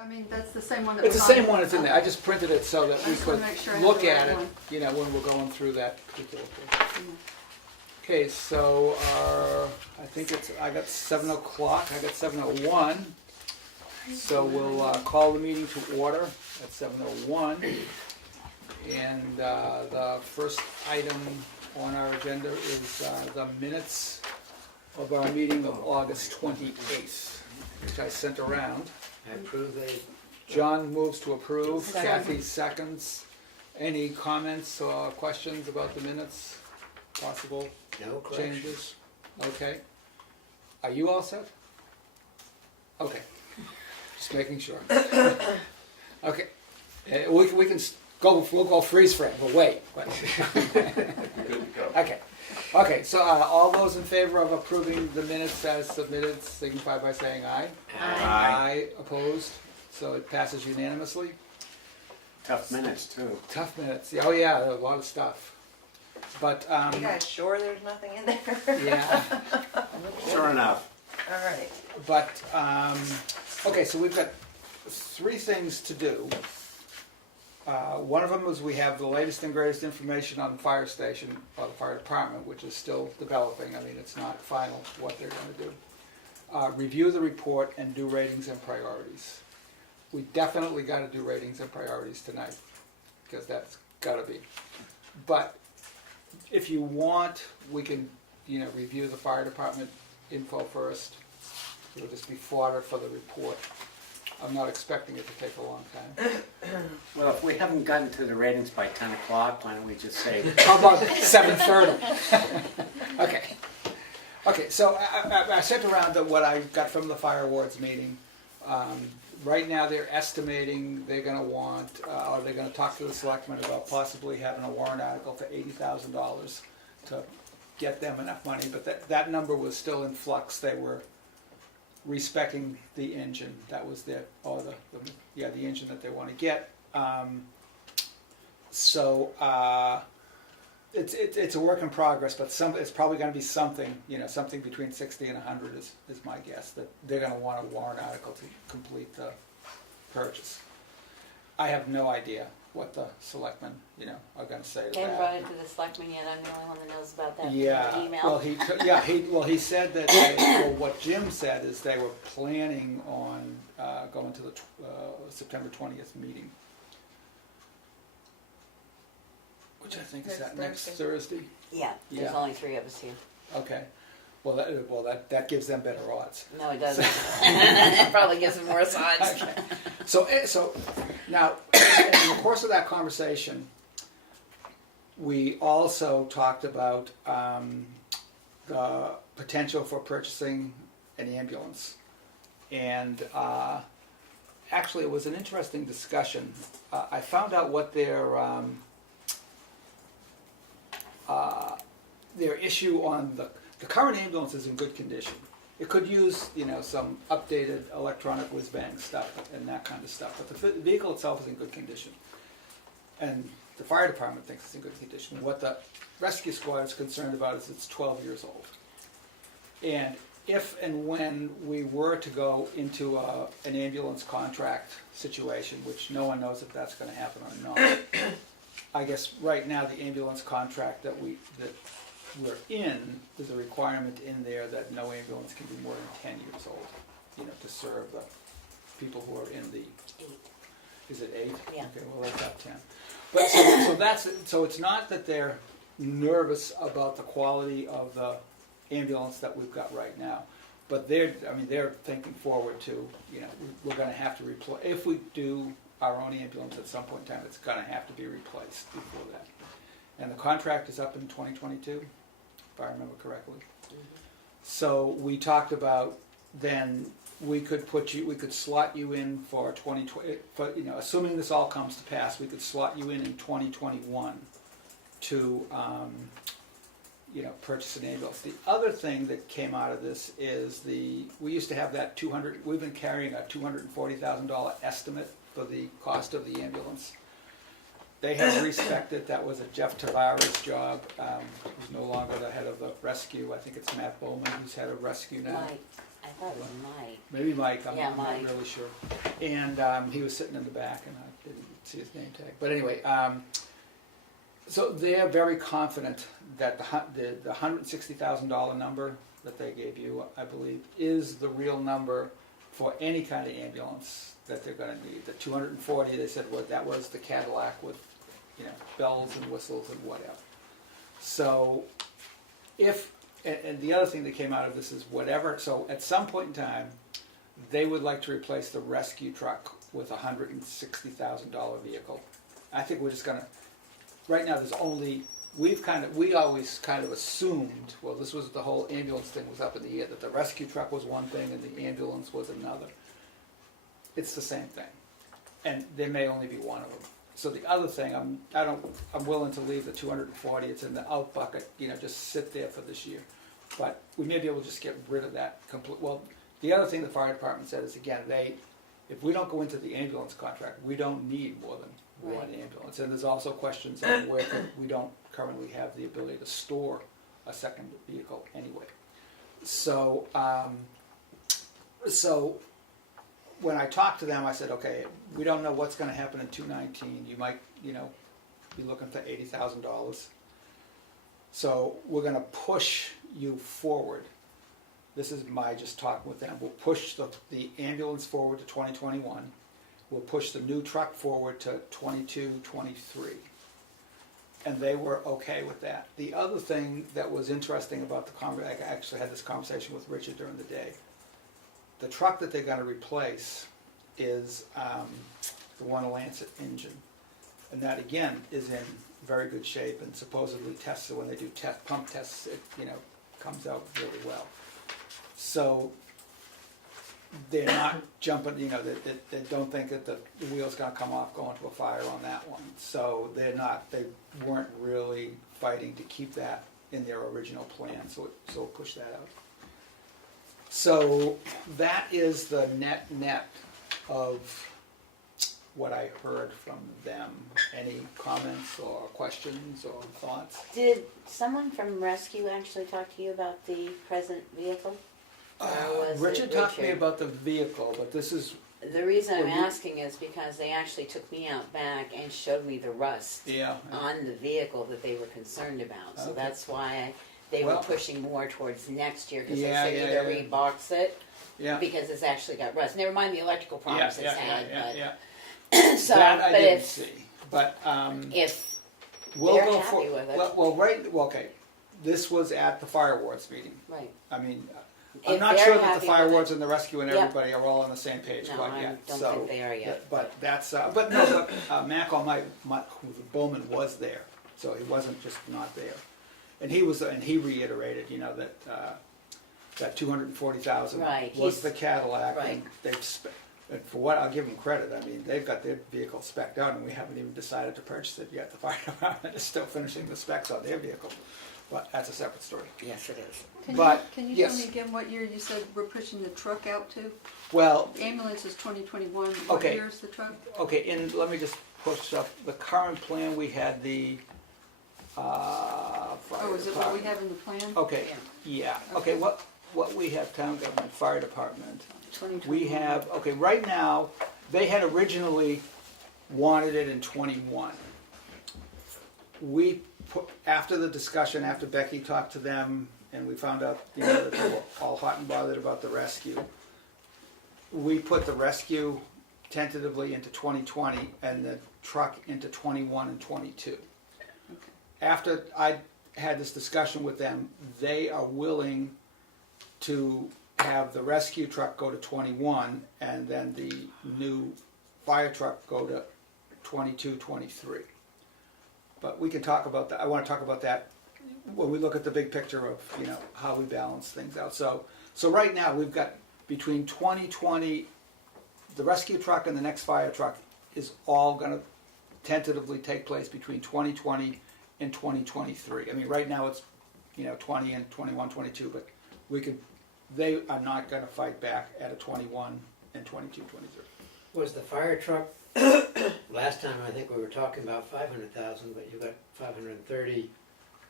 I mean, that's the same one that It's the was same on- one that's in there. I just printed it so that I we just could wanna make sure I have look the at right it, one. you know, when we're going through that particular thing. Okay, so I think I got 7 o'clock, I got 7:01. So we'll call the meeting to order at 7:01. And the first item on our agenda is the minutes of our meeting of August 28th, which I sent around. I approve they. John moves to approve, Second. Kathi seconds. Any comments or questions about the minutes? Possible No corrections. changes? Okay. Are you all set? Okay. Just making sure. Okay. We can we'll go freeze frame, we'll wait. Good to go. Okay. Okay, so all those in favor of approving the minutes as submitted signify by saying aye. Aye. Opposed? So it passes unanimously. Tough minutes too. Tough minutes. Oh yeah, a lot of stuff. But You guys sure there's nothing in there? yeah. Sure enough. All right. But okay, so we've got 3 things to do. One of them is we have the latest and greatest information on the fire station, or the fire department, which is still developing. I mean, it's not final what they're going to do. Review the report and do ratings and priorities. We definitely got to do ratings and priorities tonight, because that's got to be. But if you want, we can, you know, review the fire department info first. It'll just be fodder for the report. I'm not expecting it to take a long time. Well, if we haven't gotten to the ratings by 10 o'clock, why don't we just say, How about 7:30? Okay. Okay, so I sent around what I got from the fire awards meeting. Right now, they're estimating they're going to want, or they're going to talk to the selectmen about possibly having a warrant article for $80,000 to get them enough money. But that number was still in flux. They were respecing the engine. That was their, or the engine that they want to get. It's a work in progress, but it's probably going to be something, you know, something between 60 and 100 is my guess, that they're going to want a warrant article to complete the purchase. I have no idea what the selectmen, you know, are going to say to Haven't that. brought it to the selectmen yet. I'm the only one that knows about that. Yeah, Email. well, he said that, what Jim said is they were planning on going to the September 20th meeting. Which I think is next Thursday. Yeah, there's Yeah. only 3 of us here. Okay. Well, that gives them better odds. No, it doesn't. It probably gives them worse odds. Okay. So now, in the course of that conversation, we also talked about the potential for purchasing an ambulance. And actually, it was an interesting discussion. I found out what their issue on the current ambulance is in good condition. It could use, you know, some updated electronic whiz-bang stuff and that kind of stuff, but the vehicle itself is in good condition. And the fire department thinks it's in good condition. What the rescue squad is concerned about is it's 12 years old. And if and when we were to go into an ambulance contract situation, which no one knows if that's going to happen or not, I guess right now the ambulance contract that we're in, there's a requirement in there that no ambulance can be more than 10 years old, you know, to serve the people who are in the 8. Is it 8? Yeah. Okay, well that's up 10. But so it's not that they're nervous about the quality of the ambulance that we've got right now, but they're thinking forward to, you know, we're going to have to replace, if we do our own ambulance at some point in time, it's going to have to be replaced before that. And the contract is up in 2022, if I remember correctly. Mm-hmm. So we talked about then we could slot you in for 2020, you know, assuming this all comes to pass, we could slot you in 2021 to, you know, purchase an ambulance. The other thing that came out of this is we used to have that we've been carrying a $240,000 estimate for the cost of the ambulance. They have respected, that was a Jeff Tavares job, who's no longer the head of the rescue. I think it's Matt Bowman who's head of rescue now. Right. I thought it was Mike. maybe Mike, I'm Yeah, not Mike. really sure. And he was sitting in the back and I didn't see his name tag. But anyway, so they're very confident that the $160,000 number that they gave you, I believe, is the real number for any kind of ambulance that they're gonna need. The 240, they said, well, that was the Cadillac with, bells and whistles and whatever. So if, and the other thing that came out of this is whatever, so at some point in time, they would like to replace the rescue truck with a $160,000 vehicle. I think we're just gonna, right now there's only, we always kind of assumed, well, this was the whole ambulance thing was up in the air, that the rescue truck was one thing and the ambulance was another. It's the same thing. And there may only be one of them. So the other thing, I'm willing to leave the 240, it's in the out bucket, just sit there for this year. But we may be able to just get rid of that complete. Well, the other thing the fire department said is, again, if we don't go into the ambulance contract, we don't need more than one ambulance. And there's also questions on where we don't currently have the ability to store a second vehicle anyway. So, when I talked to them, I said, okay, we don't know what's going to happen in 2019. You might, be looking for $80,000. So we're going to push you forward. This is my just talking with them. We'll push the ambulance forward to 2021. We'll push the new truck forward to 22, 23. And they were okay with that. The other thing that was interesting about the conversation, I actually had this conversation with Richard during the day. The truck that they're going to replace is the one Lancet engine. And that, again, is in very good shape and supposedly tests, when they do pump tests, it comes out really well. So they're not jumping, they don't think that the wheel's going to come off going to a fire on that one. So they weren't really fighting to keep that in their original plan, so we'll push that out. So that is the net of what I heard from them. Any comments or questions or thoughts? Did someone from Rescue actually talk to you about the present vehicle? Or was Richard it talked to me Richard? about the vehicle, but this is, The reason I'm Well, you- asking is because they actually took me out back and showed me the rust yeah. on the vehicle that they were concerned about. So Okay. that's why they were Well- pushing more towards next year, because Yeah, they said yeah, either yeah. rebox it, Yeah. because it's actually got rust. Never mind the electrical problems it's had. Yeah. But so, That I but didn't if see, but if we'll they're go happy for, with it. well, okay, this was at the fire wards meeting. right, I mean, I'm If not they're sure that the happy fire with wards and the rescue and Yep. everybody are all on the same page no, quite I yet, don't so. think they are yet. But that's, but Mac, Bowman was there, so he wasn't just not there. And he reiterated, that 240,000 Right, was he's- the Cadillac. right. And and for what, I'll give them credit, I mean, they've got their vehicle spec'd out and we haven't even decided to purchase it yet. The fire department is still finishing the specs on their vehicle, but that's a separate story. Yes, it is. Can you yes. tell me again what year you said we're pushing the truck out to? Well, The ambulance is 2021, what Okay. year is the truck? okay, and let me just push up, the current plan, we had the, fire Oh, is it what we department. have in the plan? Okay, yeah, okay, what we have, town government, fire department, 2021. we have, okay, right now, they had originally wanted it in 21. We put, after the discussion, after Becky talked to them, and we found out, that they were all hot and bothered about the rescue, we put the rescue tentatively into 2020 and the truck into 21 and 22. After I had this discussion with them, they are willing to have the rescue truck go to 21 and then the new fire truck go to 22, 23. But we can talk about that. I want to talk about that when we look at the big picture of, how we balance things out. So right now we've got between 2020, the rescue truck and the next fire truck is all going to tentatively take place between 2020 and 2023. I mean, right now it's, 20 and 21, 22, but they are not going to fight back at a 21 and 22, 23. Was the fire truck, last time I think we were talking about 500,000, but you got 530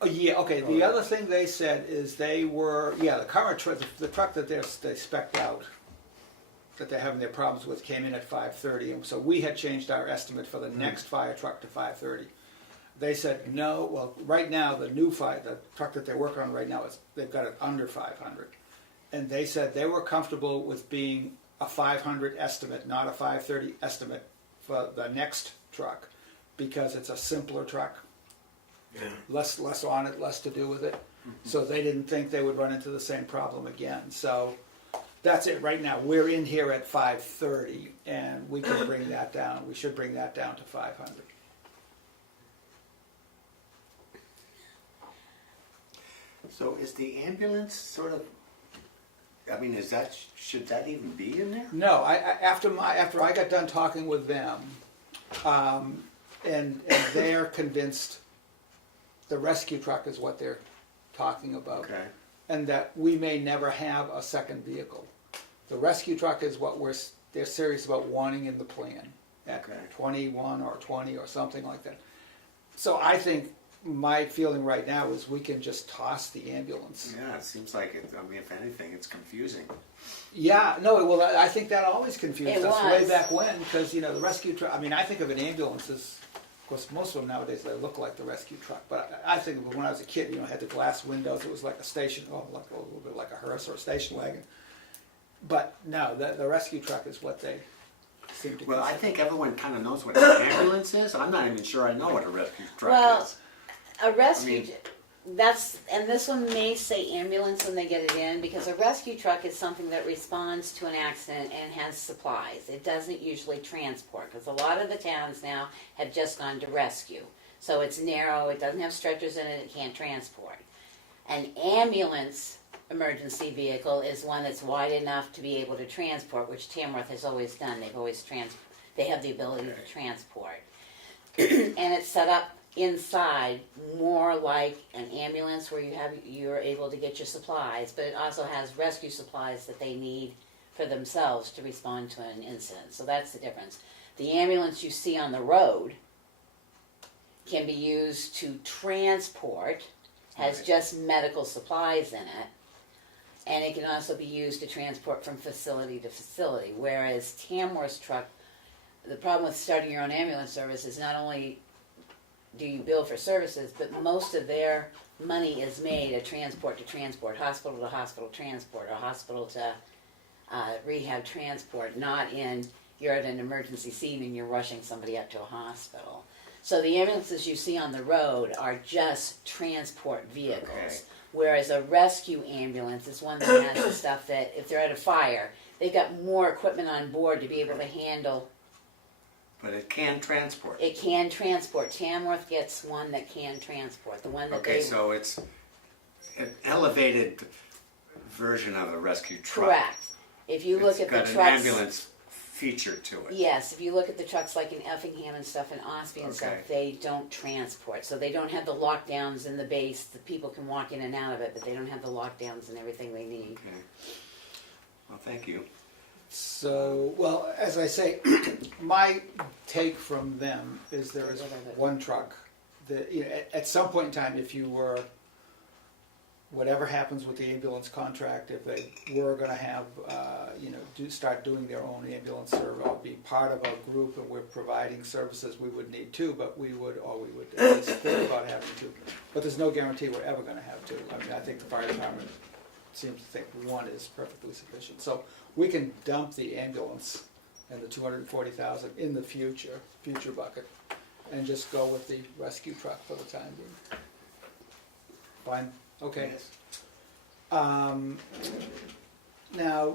Oh, yeah, okay, the other thing they said is they were, the current truck, the truck that they spec'd out, that they're having their problems with, came in at 530, and so we had changed our estimate for the next fire truck to 530. They said, no, well, right now, the truck that they're working on right now, they've got it under 500. And they said they were comfortable with being a 500 estimate, not a 530 estimate for the next truck, because it's a simpler truck. Yeah. Less on it, less to do with it. So they didn't think they would run into the same problem again. So that's it. Right now, we're in here at 530, and we can bring that down. We should bring that down to 500. So is the ambulance sort of, I mean, should that even be in there? No, after I got done talking with them, and they're convinced the rescue truck is what they're talking about. Okay. And that we may never have a second vehicle. The rescue truck is what they're serious about wanting in the plan at Okay. 21 or 20 or something like that. So I think my feeling right now is we can just toss the ambulance. Yeah, it seems like it, I mean, if anything, it's confusing. Yeah, no, well, I think that always confused It us way was. back when, because, the rescue truck, I mean, I think of an ambulance as, of course, most of them nowadays, they look like the rescue truck, but I think of when I was a kid, it had the glass windows, it was like a little bit like a hearse or a station wagon. But no, the rescue truck is what they seem to Well, I consider. think everyone kind of knows what an ambulance is. I'm not even sure I know what a rescue truck Well, is. A rescue, I mean- and this one may say ambulance when they get it in, because a rescue truck is something that responds to an accident and has supplies. It doesn't usually transport, because a lot of the towns now have just gone to rescue. So it's narrow, it doesn't have stretchers in it, it can't transport. An ambulance emergency vehicle is one that's wide enough to be able to transport, which Tamworth has always done. They have the ability to transport. And it's set up inside more like an ambulance where you're able to get your supplies, but it also has rescue supplies that they need for themselves to respond to an incident. So that's the difference. The ambulance you see on the road can be used to transport, has Right. just medical supplies in it, and it can also be used to transport from facility to facility. Whereas Tamworth's truck, the problem with starting your own ambulance service is not only do you bill for services, but most of their money is made a transport to transport, hospital to hospital transport, or hospital to rehab transport, not in you're at an emergency scene and you're rushing somebody up to a hospital. So the ambulances you see on the road are just transport vehicles. Okay. Whereas a rescue ambulance is one that has the stuff that, if they're at a fire, they've got more equipment on board to be able to handle. But it can transport. It can transport. Tamworth gets one that can transport. The one that Okay, they so it's an elevated version of a rescue truck. correct. If you look It's at the got an trucks, ambulance feature to it. yes. If you look at the trucks like in Effingham and stuff, and Ospey and stuff, Okay. they don't transport. So they don't have the lockdowns in the base. The people can walk in and out of it, but they don't have the lockdowns and everything they need. Okay. Well, thank you. So, well, as I say, my take from them is there is one truck that, at some point in time, if you were, whatever happens with the ambulance contract, if they were going to have, start doing their own ambulance service, or be part of a group and we're providing services, we would need two, but we would at least think about having two. But there's no guarantee we're ever going to have two. I mean, I think the fire department seems to think one is perfectly sufficient. So we can dump the ambulance and the $240,000 in the future bucket, and just go with the rescue truck for the time being. Fine, okay. Yes. Now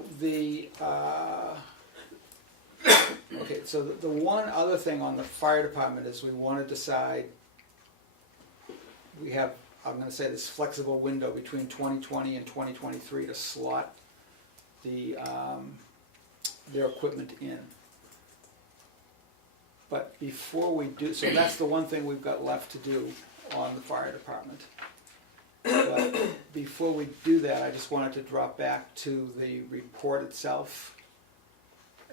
okay, so the one other thing on the fire department is we want to decide, we have, I'm going to say, this flexible window between 2020 and 2023 to slot their equipment in. But before we do, so that's the one thing we've got left to do on the fire department. But before we do that, I just wanted to drop back to the report itself,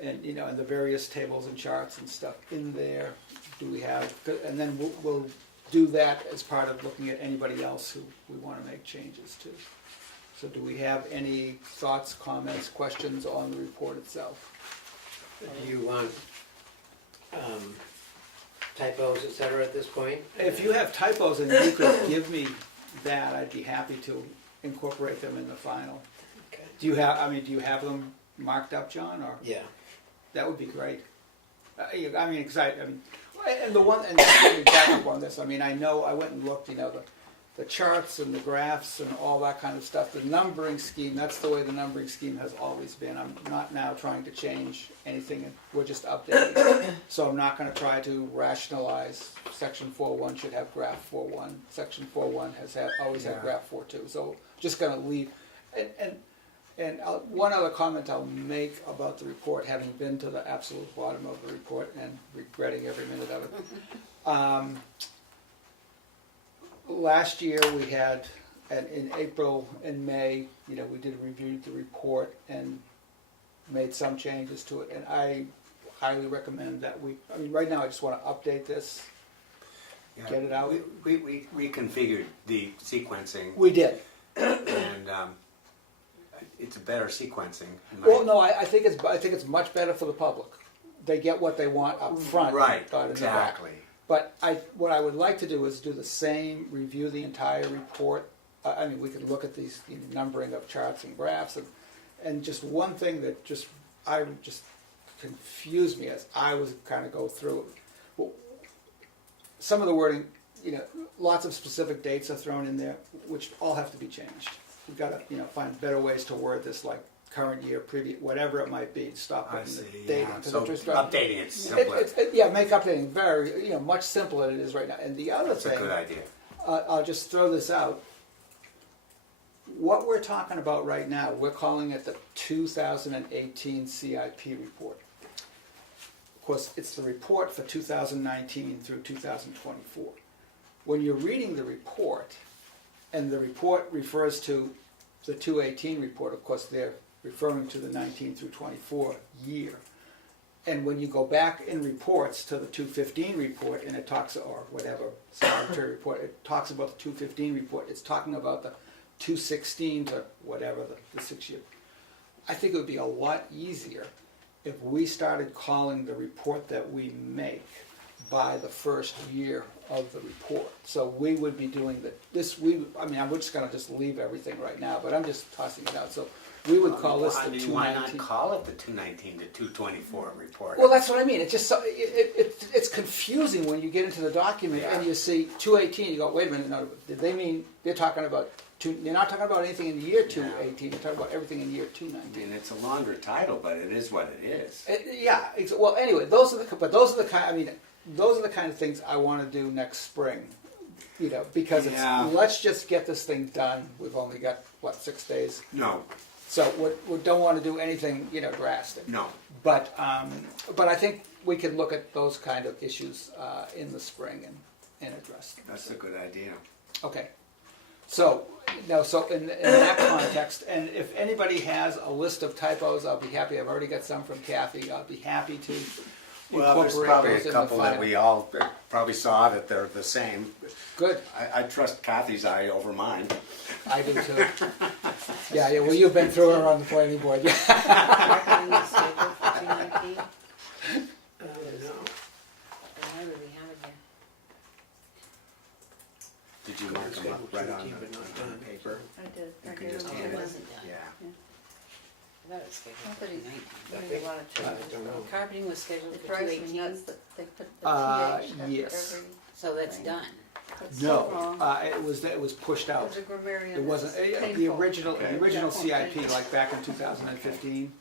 and and the various tables and charts and stuff in there. Do we have? And then we'll do that as part of looking at anybody else who we want to make changes to. So do we have any thoughts, comments, questions on the report itself? Do you want typos, et cetera, at this point? If you have typos and you could give me that, I'd be happy to incorporate them in the final. Okay. Do you have them marked up, John, or? Yeah. That would be great. And the one, and getting back up on this, I know, I went and looked, the charts and the graphs and all that kind of stuff, the numbering scheme, that's the way the numbering scheme has always been. I'm not now trying to change anything, we're just updating. So I'm not gonna try to rationalize, section 4.1 should have graph 4.1, section 4.1 always had graph 4.2, so just gonna leave. And one other comment I'll make about the report, having been to the absolute bottom of the report and regretting every minute of it. Last year we had, in April and May, we did review the report and made some changes to it. And I highly recommend that right now I just want to update this, get it out. We reconfigured the sequencing, We did. and it's a better sequencing. Well, no, I think it's much better for the public. They get what they want up front. Right, not in the back. exactly. But what I would like to do is do the same, review the entire report. We could look at these numbering of charts and graphs, and just one thing that just confused me as I was kind of go through it. Well, some of the wording, lots of specific dates are thrown in there, which all have to be changed. We've got to find better ways to word this, like current year, previous, whatever it might be. Stop I putting the see, date. yeah. 'Cause So it just- updating it simpler. make updating very, much simpler than it is right now. And the other That's a thing, good idea. I'll just throw this out. What we're talking about right now, we're calling it the 2018 CIP report. Of course, it's the report for 2019 through 2024. When you're reading the report, and the report refers to the 2018 report, of course, they're referring to the 19 through 24 year. And when you go back in reports to the 215 report, and it talks, or whatever, sanitary report, it talks about the 215 report, it's talking about the 216 to whatever, the 6 year. I think it would be a lot easier if we started calling the report that we make by the first year of the report. So we would be doing I'm just gonna just leave everything right now, but I'm just tossing it out. So we would call this the 219. Why not call it the 219 to 224 report? Well, that's what I mean. It's just it's confusing when you get into the document and you see 218. You go, wait a minute, no, did they mean they're talking about they're not talking about anything in the year 218. They're talking about everything in year 219. It's a longer title, but it is what it is. Well, anyway, those are the kind of things I want to do next spring. Because let's just get this thing done. We've only got 6 days. No. So we don't want to do anything, drastic. No. But I think we can look at those kind of issues in the spring and address them. That's a good idea. Okay. So in that context, and if anybody has a list of typos, I'll be happy. I've already got some from Kathi. I'll be happy to Well, there's incorporate probably those a in the couple that final. we all probably saw that they're the same. Good. I trust Kathy's eye over mine. I do too. Yeah. Well, you've been through her on the planning board. Yeah. Marketing is scheduled for 219. No. Why would we have it here? Did you mark them up right on But not done. the paper? I did. You I can gave just them hand all. it. wasn't done. Yeah. I thought it was scheduled for Nobody's- 219. Maybe a lot of I changes. don't know. Carpeting was scheduled It for drives me 218, nuts that they put the TH after yes. every. so that's Right. done. That's so No, wrong. it was pushed It out. was a grammarian. It wasn't It's the painful. original. Okay. The original Yeah. CIP, like back in 2015,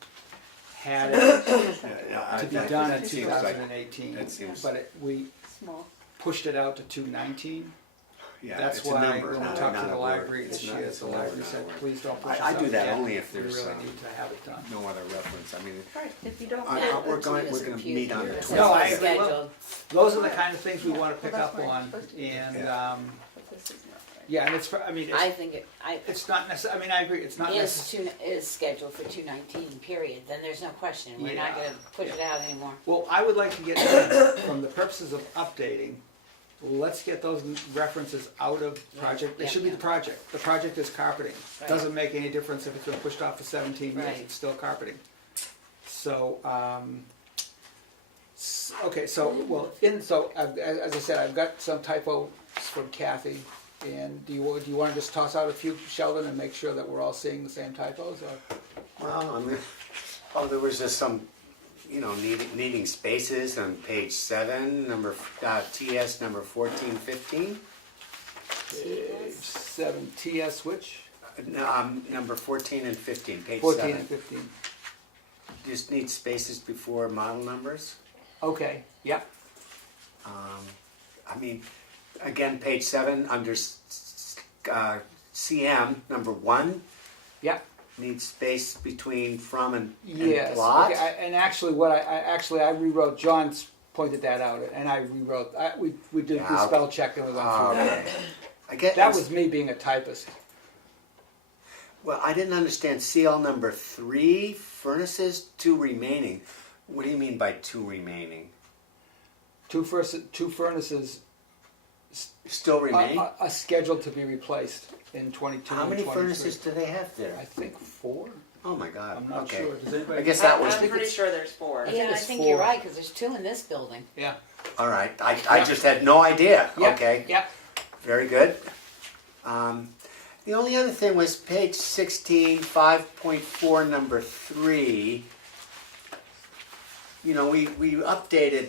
had it Yeah, to be that- done that in seems like- 2018, that seems- but we Small. pushed it out to 219. Yeah, That's it's a why number, when we not- talked not to the a word. library It's this not- year, it's a the number, library not a said, word. please don't push us I do out that yet. only if We there's really need to have it done. no other reference. I mean, Right, if you don't. we're That's going what we're is going to confusing. meet on the That's 12th. No, I what's agree. scheduled. Those are the kind of things we want to pick Well, up that's where on, it's supposed to be. and But this is not right. yeah, and it's. I think It's not necessarily. I mean, I agree. It's not necessarily. is scheduled for 219, period. Then there's no question. We're not Yeah. going to push it out anymore. Well, I would like to get done, from the purposes of updating, let's get those references out of project. They Yeah, should be yeah. the project. The project is carpeting. Right. Doesn't make any difference if it's been pushed off for 17 years, Right. it's still carpeting. So, okay, so, well, as I said, I've got some typos from Kathi. And do you want to just toss out a few, Sheldon, and make sure that we're all seeing the same typos? Or? Well, I mean, there was just some, needing spaces on page 7, TS number 1415. Page 7, TS which? Number 14 and 15, page 14 7. and 15. Just need spaces before model numbers. Okay, yep. I mean, again, page 7, under CM, number 1, Yep. needs space between from and Yes. plot. Okay, and actually, I rewrote. John's pointed that out, and I rewrote. We did the Yeah, spell check and we went through that. I get That was me being a typist. Well, I didn't understand CL number 3, furnaces, 2 remaining. What do you mean by 2 remaining? Two furnaces Still remain? are scheduled to be replaced in 22 How and many 23. furnaces do they have there? I think 4. Oh my God. I'm not okay. sure. Does anybody? I guess that was. I'm pretty sure there's 4. think Yeah, I it's think 4. you're right, because there's 2 in this building. Yeah. All right. I just had no idea. Yep. Okay. Yep. Very good. The only other thing was page 16, 5.4, number 3. We updated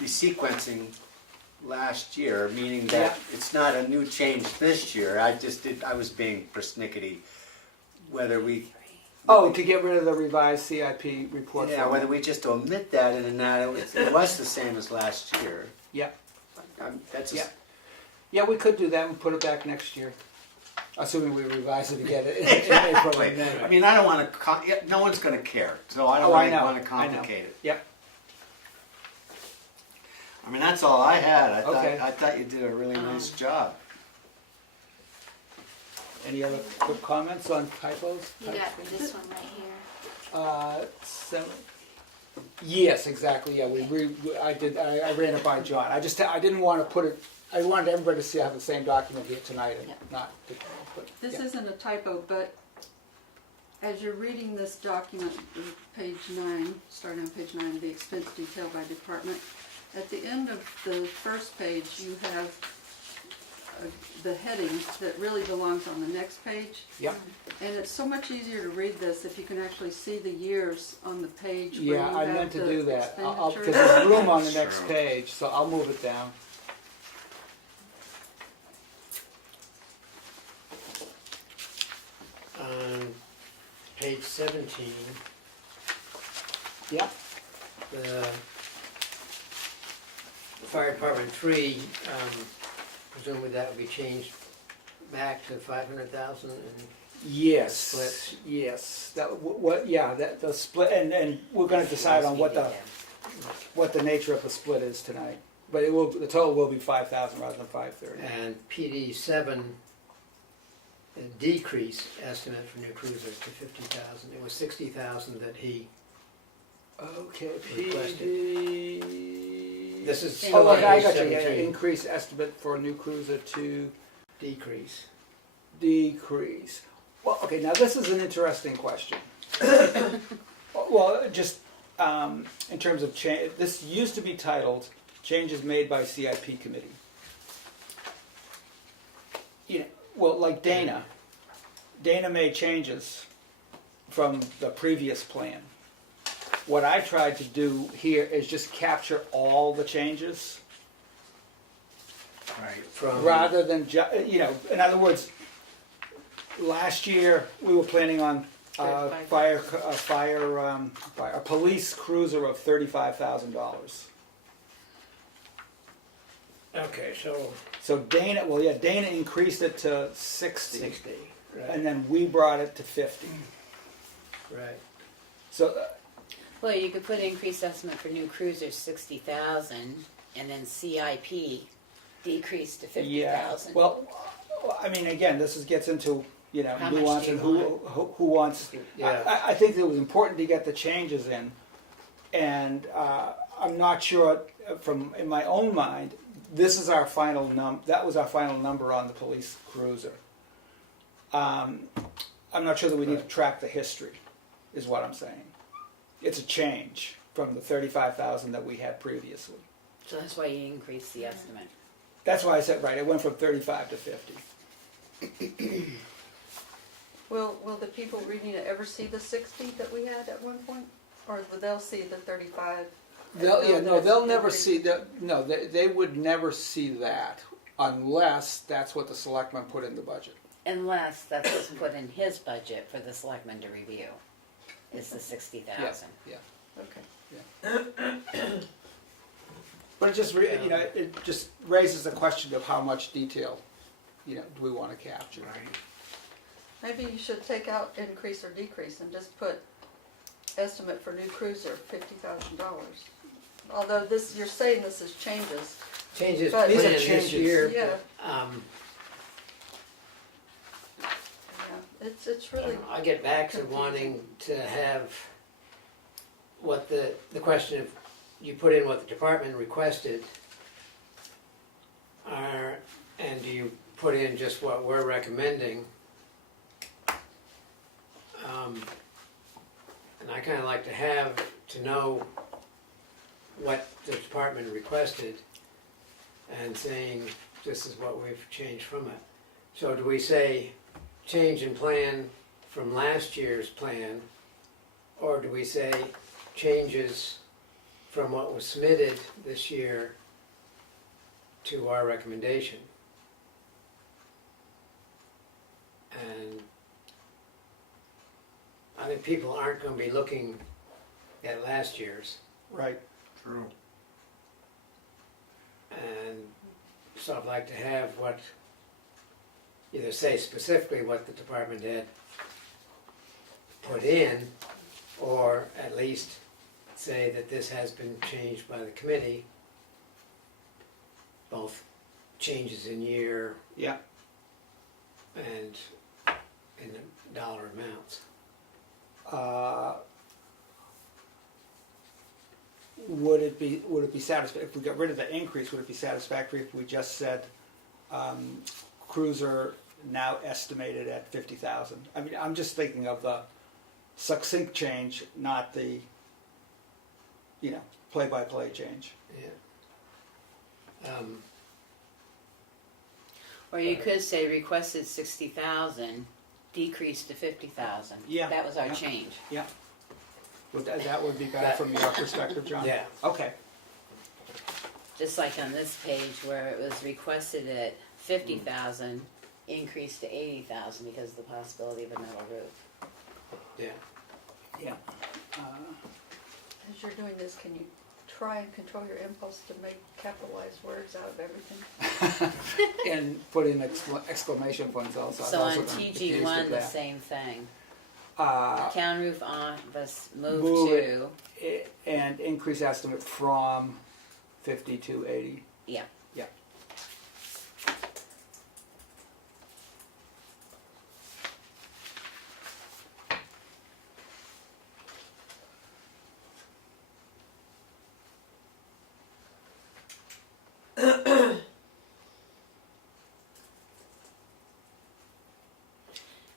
the sequencing last year, meaning that it's not a new change this year. I was being persnickety. Whether we, Oh, to get rid of the revised CIP report. yeah, format. whether we just omit that and not, it was the same as last year. Yep. That's Yeah. Yeah, we could do that and put it back next year, assuming we revise it again in April and May. I mean, I don't want to. No one's going to care, so I don't Oh, I really know, want to I know. complicate it. Yep. I mean, that's all I had. Okay. I thought you did a really nice job. Any other quick comments on typos? You got this one right here. 7. Yes, exactly. Yeah, I ran it by John. I didn't want to put it. I wanted everybody to see I have the same document here tonight, and Yeah. not. But, This yeah. isn't a typo, but as you're reading this document, page 9, starting on page 9, the expense detail by department, at the end of the first page, you have the heading that really belongs on the next page. Yep. And it's so much easier to read this if you can actually see the years on the page where Yeah, you I have meant to the do that. Because expenditures. there's room on the That's next true. page, so I'll move it down. On page 17, Yep. the fire department 3, presumably that will be changed back to 500,000 and Yes. Split. Yes. That the split, and we're going to decide on what the nature of the split is tonight. But the total will be 5,000 rather than 530. and PD 7 a decrease estimate for new cruiser to 50,000. It was 60,000 that he. Okay. Requested. PD. This is Oh, on okay, I page got you. Yeah, 17. increase estimate for new cruiser to Decrease. decrease. Well, okay, now this is an interesting question. Well, just in terms of change, this used to be titled "Changes Made by CIP Committee." Well, like Dana made changes from the previous plan. What I tried to do here is just capture all the changes, Right. From rather than in other words, last year we were planning on a police cruiser of $35,000. Okay, so So Dana increased it to 60, 60, right? and then we brought it to 50. Right. So Well, you could put increased estimate for new cruisers 60,000, and then CIP decreased to 50,000. Well, I mean, again, gets into How much nuance do you and who wants. Yeah. I think it was important to get the changes in, and I'm not sure in my own mind this is our final that was our final number on the police cruiser. I'm not sure that we need to track the history, is what I'm saying. It's a change from the 35,000 that we had previously. So that's why you increased the estimate. That's why I said, right, it went from 35 to 50. Will the people reading it ever see the 60 that we had at one point? Or they'll see the 35? They'll never see that. No, they would never see that unless that's what the selectmen put in the budget. Unless that's what's put in his budget for the selectmen to review, is the 60,000. Yeah. Okay. But it just it just raises the question of how much detail, do we want to capture? Maybe you should take out increase or decrease and just put estimate for new cruiser, $50,000. Although you're saying this is changes. Changes But- planned These are this changes. year. Yeah. Yeah, It's really, I get back to confusing. wanting to have what the question of, you put in what the department requested, and do you put in just what we're recommending? And I kinda like to know what the department requested and saying, this is what we've changed from it. So do we say, change in plan from last year's plan, or do we say changes from what was submitted this year to our recommendation? And I think people aren't going to be looking at last year's, Right. True. and so I'd like to have either say specifically what the department had put in, or at least say that this has been changed by the committee, both changes in year Yeah. and in the dollar amounts. Would it be satisfactory if we got rid of the increase? Would it be satisfactory if we just said cruiser now estimated at 50,000? I mean, I'm just thinking of the succinct change, not the play-by-play change. Yeah. Or you could say requested 60,000, decreased to 50,000. Yeah. That was our Yeah. change. Yeah. That would be better from your perspective, John? Yeah. Okay. Just like on this page where it was requested at 50,000, increased to 80,000 because of the possibility of a metal roof. Yeah. Yeah. as you're doing this, can you try and control your impulse to make capitalized words out of everything? And put in exclamation points also. So I've on also been accused TG1, of the that. same thing. Uh, Town roof office move Move to, and increase estimate from 50 to 80. yeah. Yeah.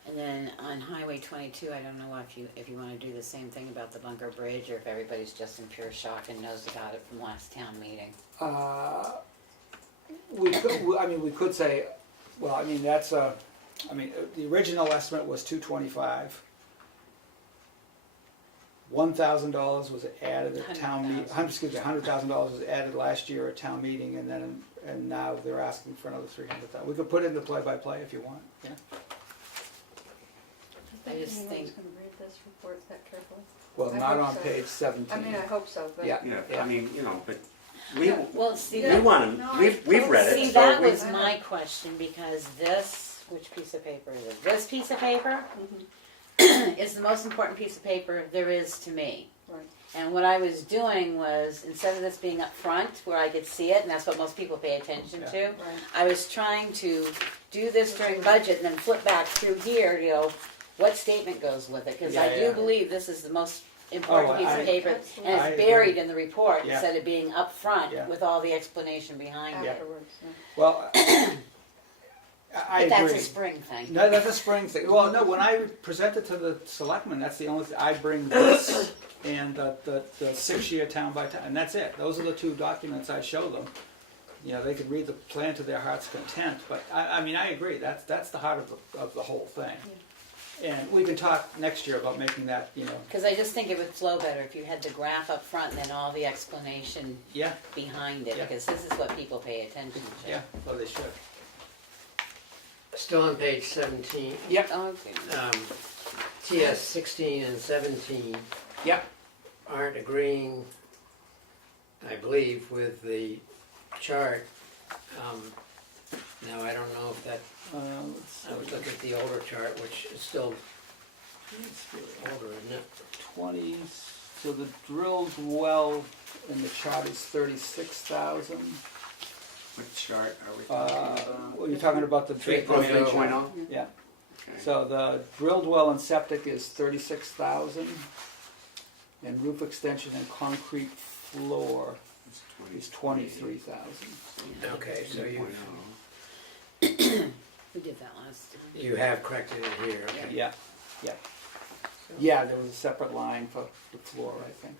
And then on Highway 22, I don't know if you want to do the same thing about the Bunker Bridge, or if everybody's just in pure shock and knows about it from last town meeting. We could say, well, I mean, that's the original estimate was 225. $1,000 was added at town meeting. $100,000 was added last year at town meeting, and now they're asking for another 300,000. We could put in the play-by-play if you want. Yeah. I just think- Anyone's gonna read this report that carefully? Well, I not hope on so. page 17. I mean, I hope so, but. Yeah. Yeah, I mean, but we, Yeah. Well, see, we that, want No, to, I we've read it, see, so that we, was my question, because this, which piece of paper is it? This piece of paper Mhm, is the most important piece of paper there is to me. right. And what I was doing was, instead of this being up front where I could see it, and that's what most people pay attention Yeah. to, Right. I was trying to do this during budget and then flip back through here to go, what statement goes with it? Because I Yeah, do yeah. believe this is the most important piece I- of paper, Absolutely. and I it's agree. buried in the report Yeah. instead of being up front Yeah. with all the explanation behind it. Afterwards, yeah. Well, I But that's agree. a spring thing. No, that's a spring thing. Well, no, when I present it to the selectmen, that's the only thing, I bring this and the 6-year town by town, and that's it. Those are the two documents I show them. You know, they can read the plan to their heart's content, but I mean, I agree, that's the heart of the whole thing. And we can talk next year about making that, you know, Because I just think it would flow better if you had the graph up front and then all the explanation yeah, behind it, Yeah. because this is what people pay attention to. yeah, well, they should. Still on page 17, Yep, Okay. TS 16 and 17 yep. aren't agreeing, I believe, with the chart. Now, I don't know if that, Let's I was see. looking at the older chart, which is still older, isn't it? 20, so the drilled well in the chart is 36,000. What chart are we talking about? Well, you're talking about the big. 3.0? Yeah, Okay. so the drilled well and septic is 36,000. And roof extension and concrete floor is 23,000. Okay, so you 3.0. We did that last time. you have corrected it here, okay. Yeah, yeah. Yeah, there was a separate line for the floor, I think.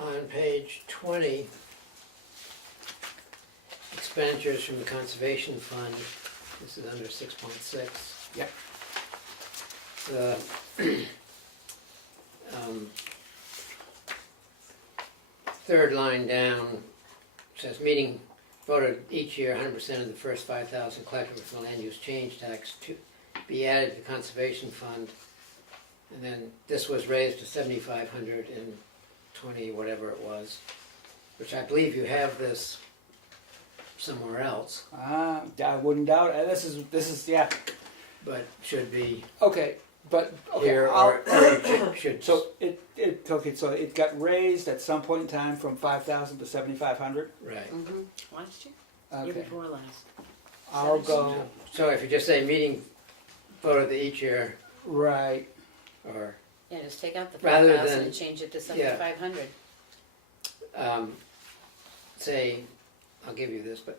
On page 20, expenditures from the conservation fund, this is under 6.6. Yep. The third line down says meeting voted each year 100% of the first 5,000 collected from the land use change tax to be added to the conservation fund. And then this was raised to 7,520, whatever it was, which I believe you have this somewhere else, I wouldn't doubt it. This is, yeah, but should be okay, but, okay, here, or it should. so okay, so it got raised at some point in time from 5,000 to 7,500? Right. Mm-hmm. Last year? Year Okay, before last. I'll go, So if you just say meeting voted each year, right, or Yeah, just take out the Rather 5,000 than- and change it to 7,500. say, I'll give you this, but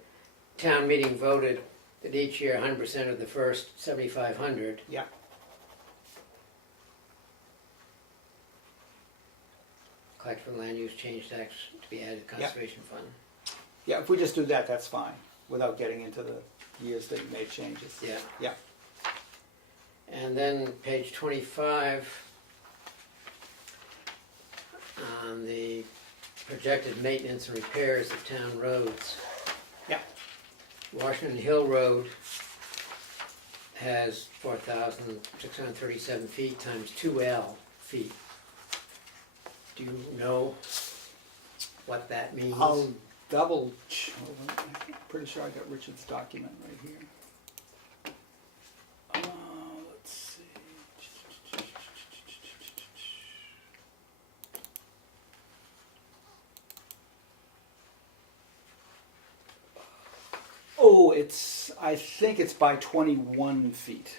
town meeting voted that each year 100% of the first 7,500. yeah, Collect from land use change tax to be added to conservation fund. yeah, if we just do that, that's fine, without getting into the years that you made changes. Yeah. Yeah. And then page 25, on the projected maintenance and repairs of town roads. Yeah. Washington Hill Road has 4,637 feet times 2L feet. Do you know what that means? I'll double, I'm pretty sure I got Richard's document right here. Let's see. Oh, I think it's by 21 feet.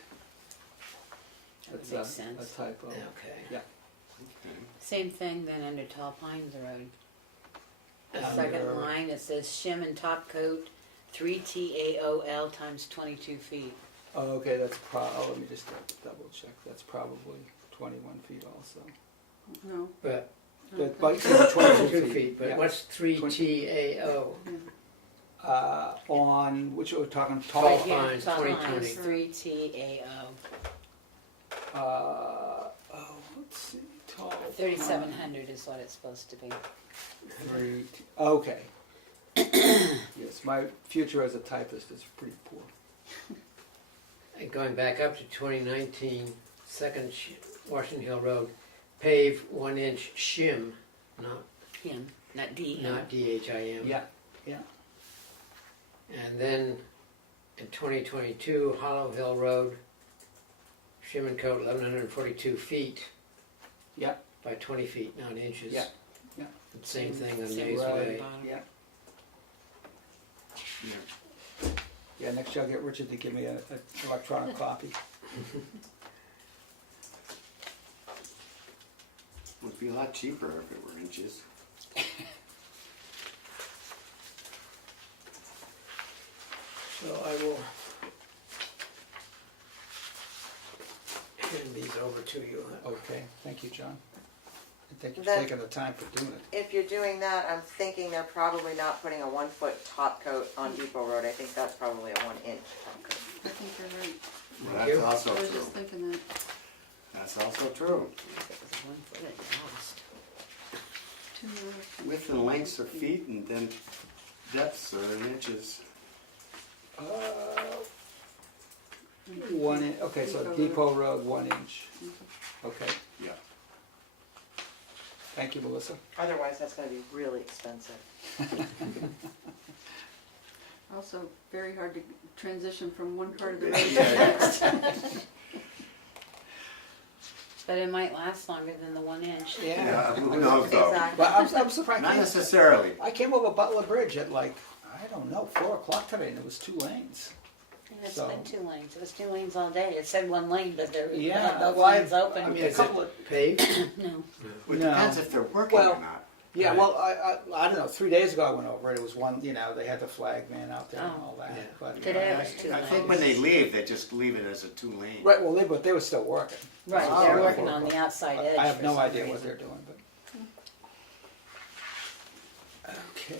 That would That's make a sense. typo. Okay. Yeah. Same thing then under Tall Pines Road. The Under- second line, it says shim and top coat, 3TAOL times 22 feet. Oh, okay, that's let me just double check. That's probably 21 feet also. No. But But 22 2 feet. feet, but yeah. what's 3TAO? On, which we're talking Tall tall, Right here, Pines, Tall 2020. Pines, 3TAO. let's see, tall. 3,700 is what it's supposed to be. Okay. Yes, my future as a typist is pretty poor. And going back up to 2019, Washington Hill Road, pave 1-inch shim, not Him, not D. not DHIM. Yeah, yeah. And then in 2022, Hollow Hill Road, shim and coat 1,142 feet Yeah, by 20 feet, not inches. yeah, yeah. Same thing on Same Mays right. Way. Yeah. Yeah, next year I'll get Richard to give me an electronic copy. Would be a lot cheaper if it were inches. So I will hand these over to you. Okay, thank you, John. And thank you for That- taking the time for doing it. If you're doing that, I'm thinking they're probably not putting a 1-foot top coat on Depot Road. I think that's probably a 1-inch top coat. I think you're right. Well, Thank you. that's I also was just true. thinking that. That's also true. If it was 1 foot at most. 2 north. Width and lengths are feet, and then depths are in inches. Okay, so Depot Depot Road, 1 inch. Mhm. Okay, Yeah. thank you, Melissa. Otherwise, that's gonna be really expensive. Also, very hard to transition from one part of the road to the next. But it might last longer than the 1 inch. Yeah, who knows though? Exactly. But I'm surprised. Not necessarily. I came over Butler Bridge at like, I don't know, 4 o'clock today, and it was 2 lanes. It's So- been 2 lanes. It was 2 lanes all day. It said 1 lane, but there Yeah, both well, lanes open. I mean, a Is couple it of, paved? No. Well, it No. depends if they're working Well, or not. yeah, Right. well, I don't know, 3 days ago I went over it, it was one, you know, they had the flag man out there and Oh. all that, Yeah. but. Today it was 2 I lanes. think when they leave, they just leave it as a 2-lane. Right, well, but they were still working. Right, Oh, they're okay. working on the outside edge. I have for no some idea what reason. they're doing, but. Okay.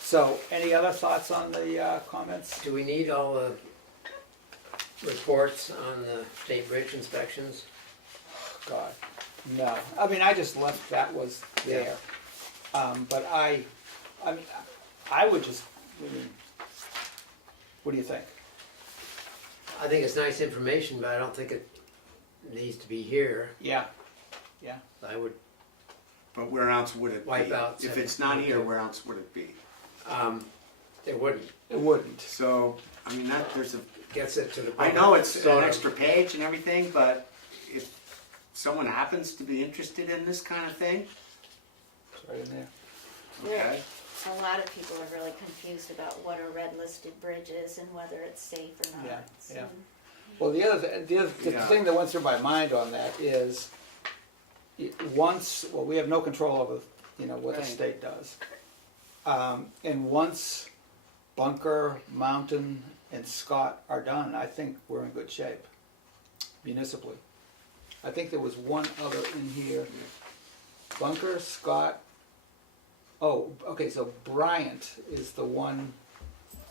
So, any other thoughts on the comments? Do we need all the reports on the state bridge inspections? God, no. I mean, I just left that was there. But I mean, I would just, I mean, what do you think? I think it's nice information, but I don't think it needs to be here. Yeah, I would, But where else would it be? Wipe out If seven. it's not here, where else would it be? there wouldn't, it wouldn't. So, I mean, there's a, gets it to the. I know it's an sort of- extra page and everything, but if someone happens to be interested in this kind of thing, It's right in there. okay? A lot of people are really confused about what a red listed bridge is and whether it's safe or not. Yeah, So- yeah. Well, the Yeah. thing that went through my mind on that is, we have no control over, you know, what the Right. state does. And once Bunker, Mountain, and Scott are done, I think we're in good shape, municipally. I think there was one other in here, Bunker, Scott, oh, okay, so Bryant is the one,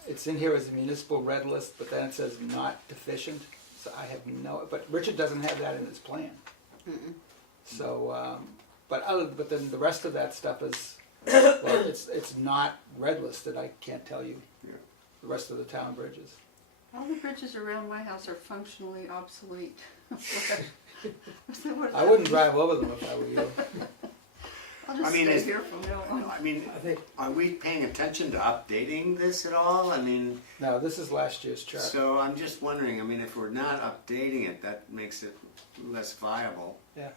it's in here as a municipal red list, but then it says not deficient, so I have no, but Richard doesn't have that in his plan. So, but then the rest of that stuff is, well, it's not red listed, I can't tell you Yeah. the rest of the town bridges. All the bridges around my house are functionally obsolete. I wouldn't drive over them if I were you. I'll just I mean, stay is- here from now on. I mean, I think, are we paying attention to updating this at all? I mean, No, this is last year's chart. so I'm just wondering, I mean, if we're not updating it, that makes it less viable. Yeah.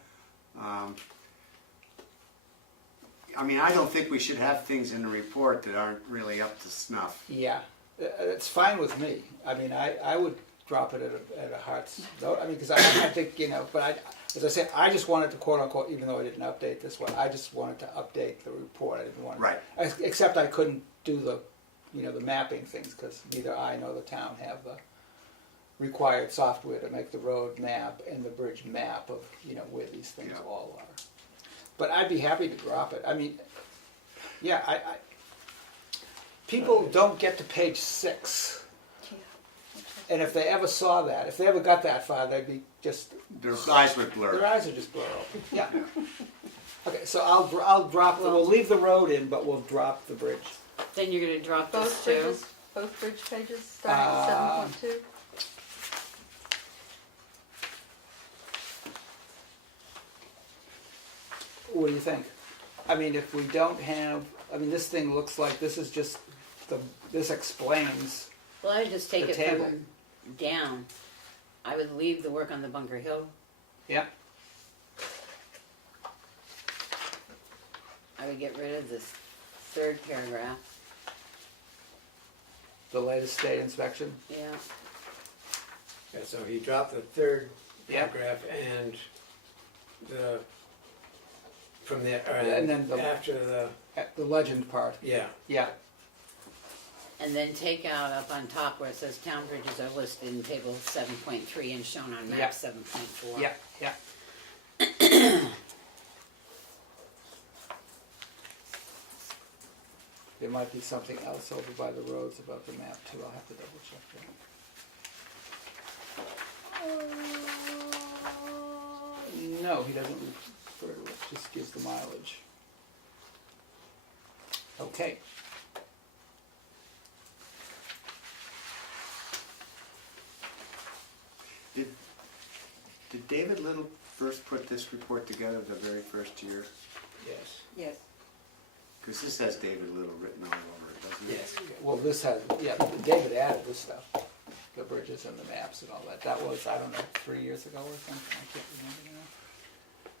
I mean, I don't think we should have things in the report that aren't really up to snuff. Yeah, it's fine with me. I mean, I would drop it at a heart's, I mean, because I think, you know, but as I said, I just wanted to quote unquote, even though I didn't update this one, I just wanted to update the report. I didn't want to. Right. Except I couldn't do the, you know, the mapping things because neither I nor the town have the required software to make the road map and the bridge map of, you know, where these things Yeah. all are. But I'd be happy to drop it. I mean, yeah, people don't get to page 6. And if they ever saw that, if they ever got that far, they'd be just, Their eyes would their blur. eyes would just blur open. Yeah. Okay, so I'll drop, we'll leave the road in, but we'll drop the bridge. Then you're gonna drop this Both too. bridges, both bridge pages starting at 7.2. What do you think? I mean, if we don't have, I mean, this thing looks like this is just, this explains, Well, I would just take The it table. from down. I would leave the work on the Bunker Hill. yeah, I would get rid of this third paragraph. the latest state inspection. Yeah. Yeah, so he dropped the third Yeah. paragraph and the, from the, And then the- after the, The legend part, yeah, yeah, And then take out up on top where it says town bridges are listed in table 7.3 and shown on Yeah. map 7.4. yeah, yeah. There might be something else over by the roads about the map too, I'll have to double check that. No, he doesn't refer to it, just gives the mileage. Okay. Did David Little first put this report together the very first year? yes, Yes. Because this has David Little written all over it, doesn't it? yes. Well, this has, yeah, David added this stuff, the bridges and the maps and all that. That was, I don't know, 3 years ago or something, I can't remember now.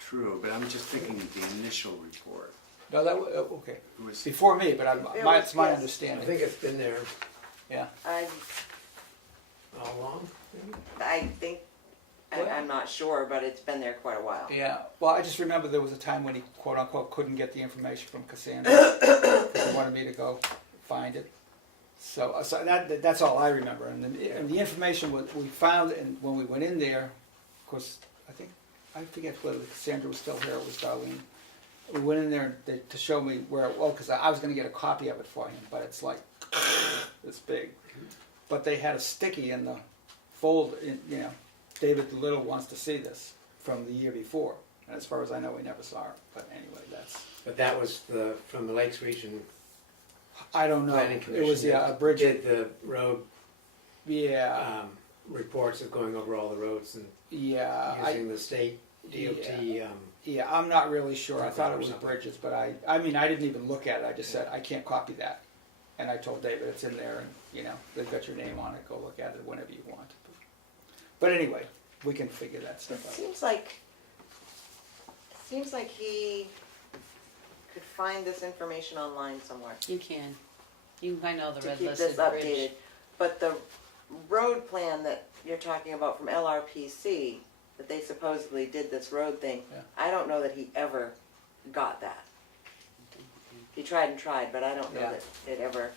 True, but I'm just thinking the initial report. No, that, okay, It was, before me, but it's my yes. I understanding, think it's been there yeah. all along, maybe? I think, Well- I'm not sure, but it's been there quite a while. Yeah, well, I just remember there was a time when he quote unquote couldn't get the information from Cassandra, because he wanted me to go find it. So that's all I remember, and the information we found, and when we went in there, of course, I forget whether Cassandra was still here or it was Darlene. We went in there to show me where, because I was going to get a copy of it for him, but it's like this big. But they had a sticky in the fold, David Little wants to see this from the year before. And as far as I know, we never saw it. But anyway, But that was from the Lakes Region I don't know. Planning Commission. It was, yeah, a bridge. Did the road Yeah, reports of going over all the roads and yeah. using the state DOT. Yeah, I'm not really sure. I thought it was Something. bridges, but I mean, I didn't even look at it. I just said, I can't copy that. And I told David it's in there, and, they've got your name on it. Go look at it whenever you want. But anyway, we can figure that It stuff out. seems like he could find this information online somewhere You can. You can find all the to red keep listed this bridge. updated. But the road plan that you're talking about from LRPC, that they supposedly did this road thing, Yeah. I don't know that he ever got that. He tried and tried, but I don't know Yeah. that it ever.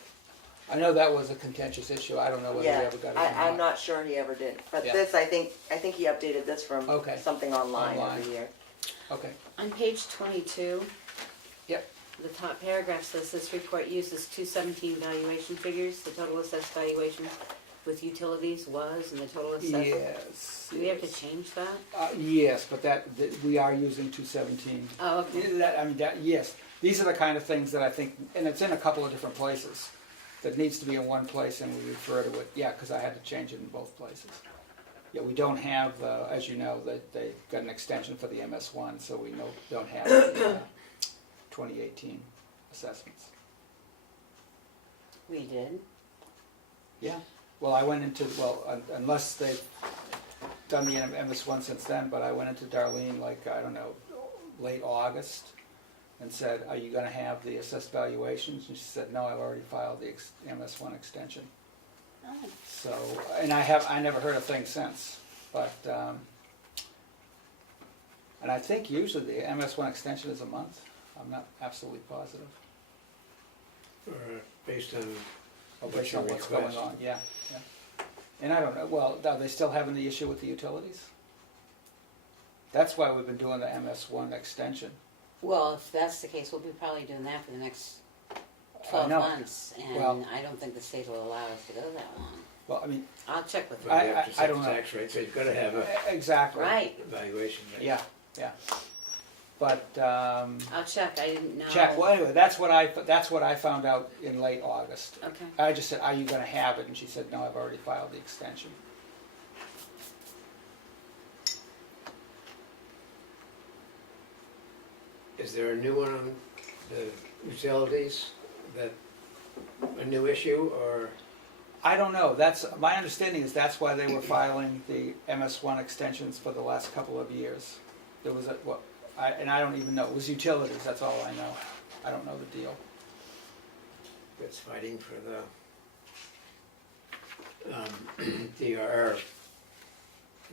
I know that was a contentious issue. I don't know whether we Yeah, ever got it or I'm not sure he ever did. But Yeah. this, I think he updated this from Okay. something online Online. every year. Okay. On page 22, Yep. the top paragraph says this report uses 217 valuation figures. The total assessed valuation with utilities was, and the total assessed. Yes. Do we have to yes. change that? Yes, but that we are using 217. Oh, okay. Yes, these are the kind of things that I think, and it's in a couple of different places, that needs to be in one place and we refer to it, yeah, because I had to change it in both places. Yeah, we don't have, as you know, they got an extension for the MS1, so we don't have the 2018 assessments. We did. Yeah, well, I went into, unless they've done the MS1 since then, but I went into Darlene, I don't know, late August, and said, are you gonna have the assessed valuations? And she said, no, I've already filed the MS1 extension. Oh. So, and I never heard a thing since, but, and I think usually the MS1 extension is a month. I'm not absolutely positive. Or based on Based on what's request. going on, yeah. And I don't know, are they still having the issue with the utilities? That's why we've been doing the MS1 extension. Well, if that's the case, we'll be probably doing that for the next I 12 know. months, and Well- I don't think the state will allow us to go that long. Well, I mean, I'll check with But them. you have to I set don't the know. tax rate, so you've got to have a exactly. Right, valuation rate. Yeah. But, I'll check, I didn't know. check, well, anyway, that's what I found out in late August. Okay. I just said, are you gonna have it? And she said, no, I've already filed the extension. Is there a new one on the utilities, that, a new issue, or? I don't know, my understanding is that's why they were filing the MS1 extensions for the last couple of years. There was and I don't even know, it was utilities, that's all I know. I don't know the deal. It's fighting for the DRA,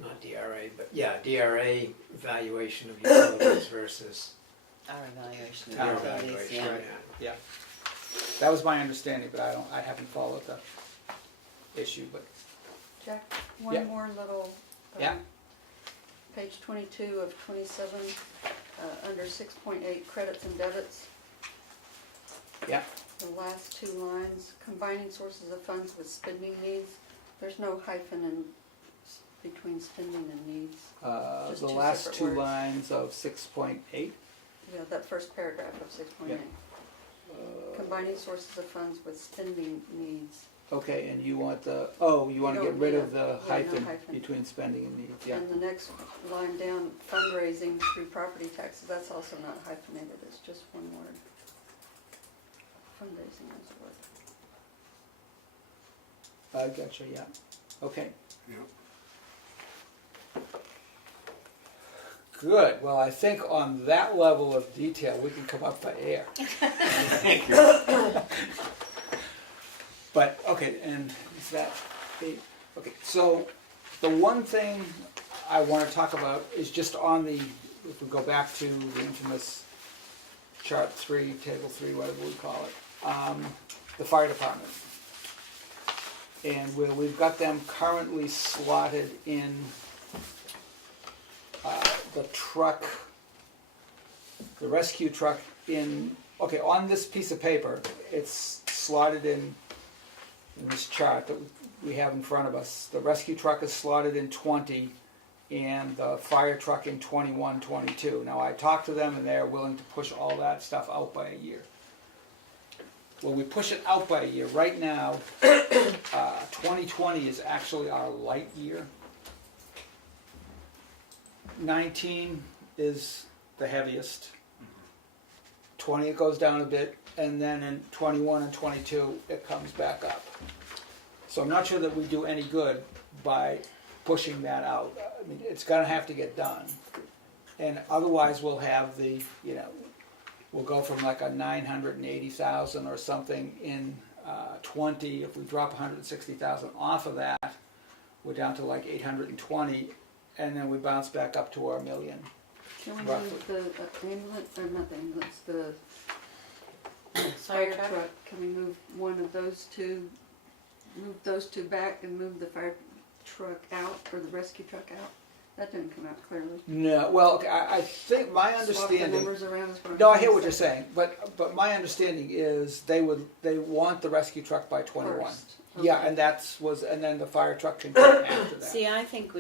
not DRA, but yeah, DRA evaluation of utilities versus Our evaluation Our of utilities, evaluation, yeah. yeah. Yeah, that was my understanding, but I haven't followed the issue, but, Jack, Yeah. one more little, Yeah. page 22 of 27, under 6.8 credits and debits. yeah. The last two lines, combining sources of funds with spending needs. There's no hyphen in between spending and needs. Just The two last separate two words. lines of 6.8. Yeah, that first paragraph of 6.8. Combining sources of funds with spending needs. Okay, and you want you want to don't get rid need of the no hyphen hyphen. between spending and needs, yeah. And the next line down, fundraising through property taxes, that's also not hyphenated, it's just one word. Fundraising is a word. Gotcha, yeah. Okay. Good, well, I think on that level of detail, we can come up for air. Thank you. But, okay, and is that, okay, so the one thing I want to talk about is just on the, if we go back to the infamous chart 3, table 3, whatever we call it, the fire department. And where we've got them currently slotted in the truck, the rescue truck in, okay, on this piece of paper, it's slotted in this chart that we have in front of us. The rescue truck is slotted in 20 and the fire truck in 21, 22. Now I talked to them and they're willing to push all that stuff out by a year. Well, we push it out by a year. Right now, 2020 is actually our light year. 19 is the heaviest. 20 it goes down a bit, and then in 21 and 22 it comes back up. So I'm not sure that we do any good by pushing that out. I mean, it's gonna have to get done. And otherwise we'll have the, we'll go from like a 980,000 or something in 20. If we drop 160,000 off of that, we're down to like 820, and then we bounce back up to our million. Can we Roughly. move the ambulance, or not the ambulance, the Fire fire truck? truck? Can we move one of those two, move those two back and move the fire truck out, or the rescue truck out? That didn't come out clearly. No, well, okay, I think my Swap the understanding. numbers around is what I'm No, I trying hear to what you're say. saying, but my understanding is they want the rescue truck by 21. First. Yeah, Okay. and then the fire truck can come after that. See, I think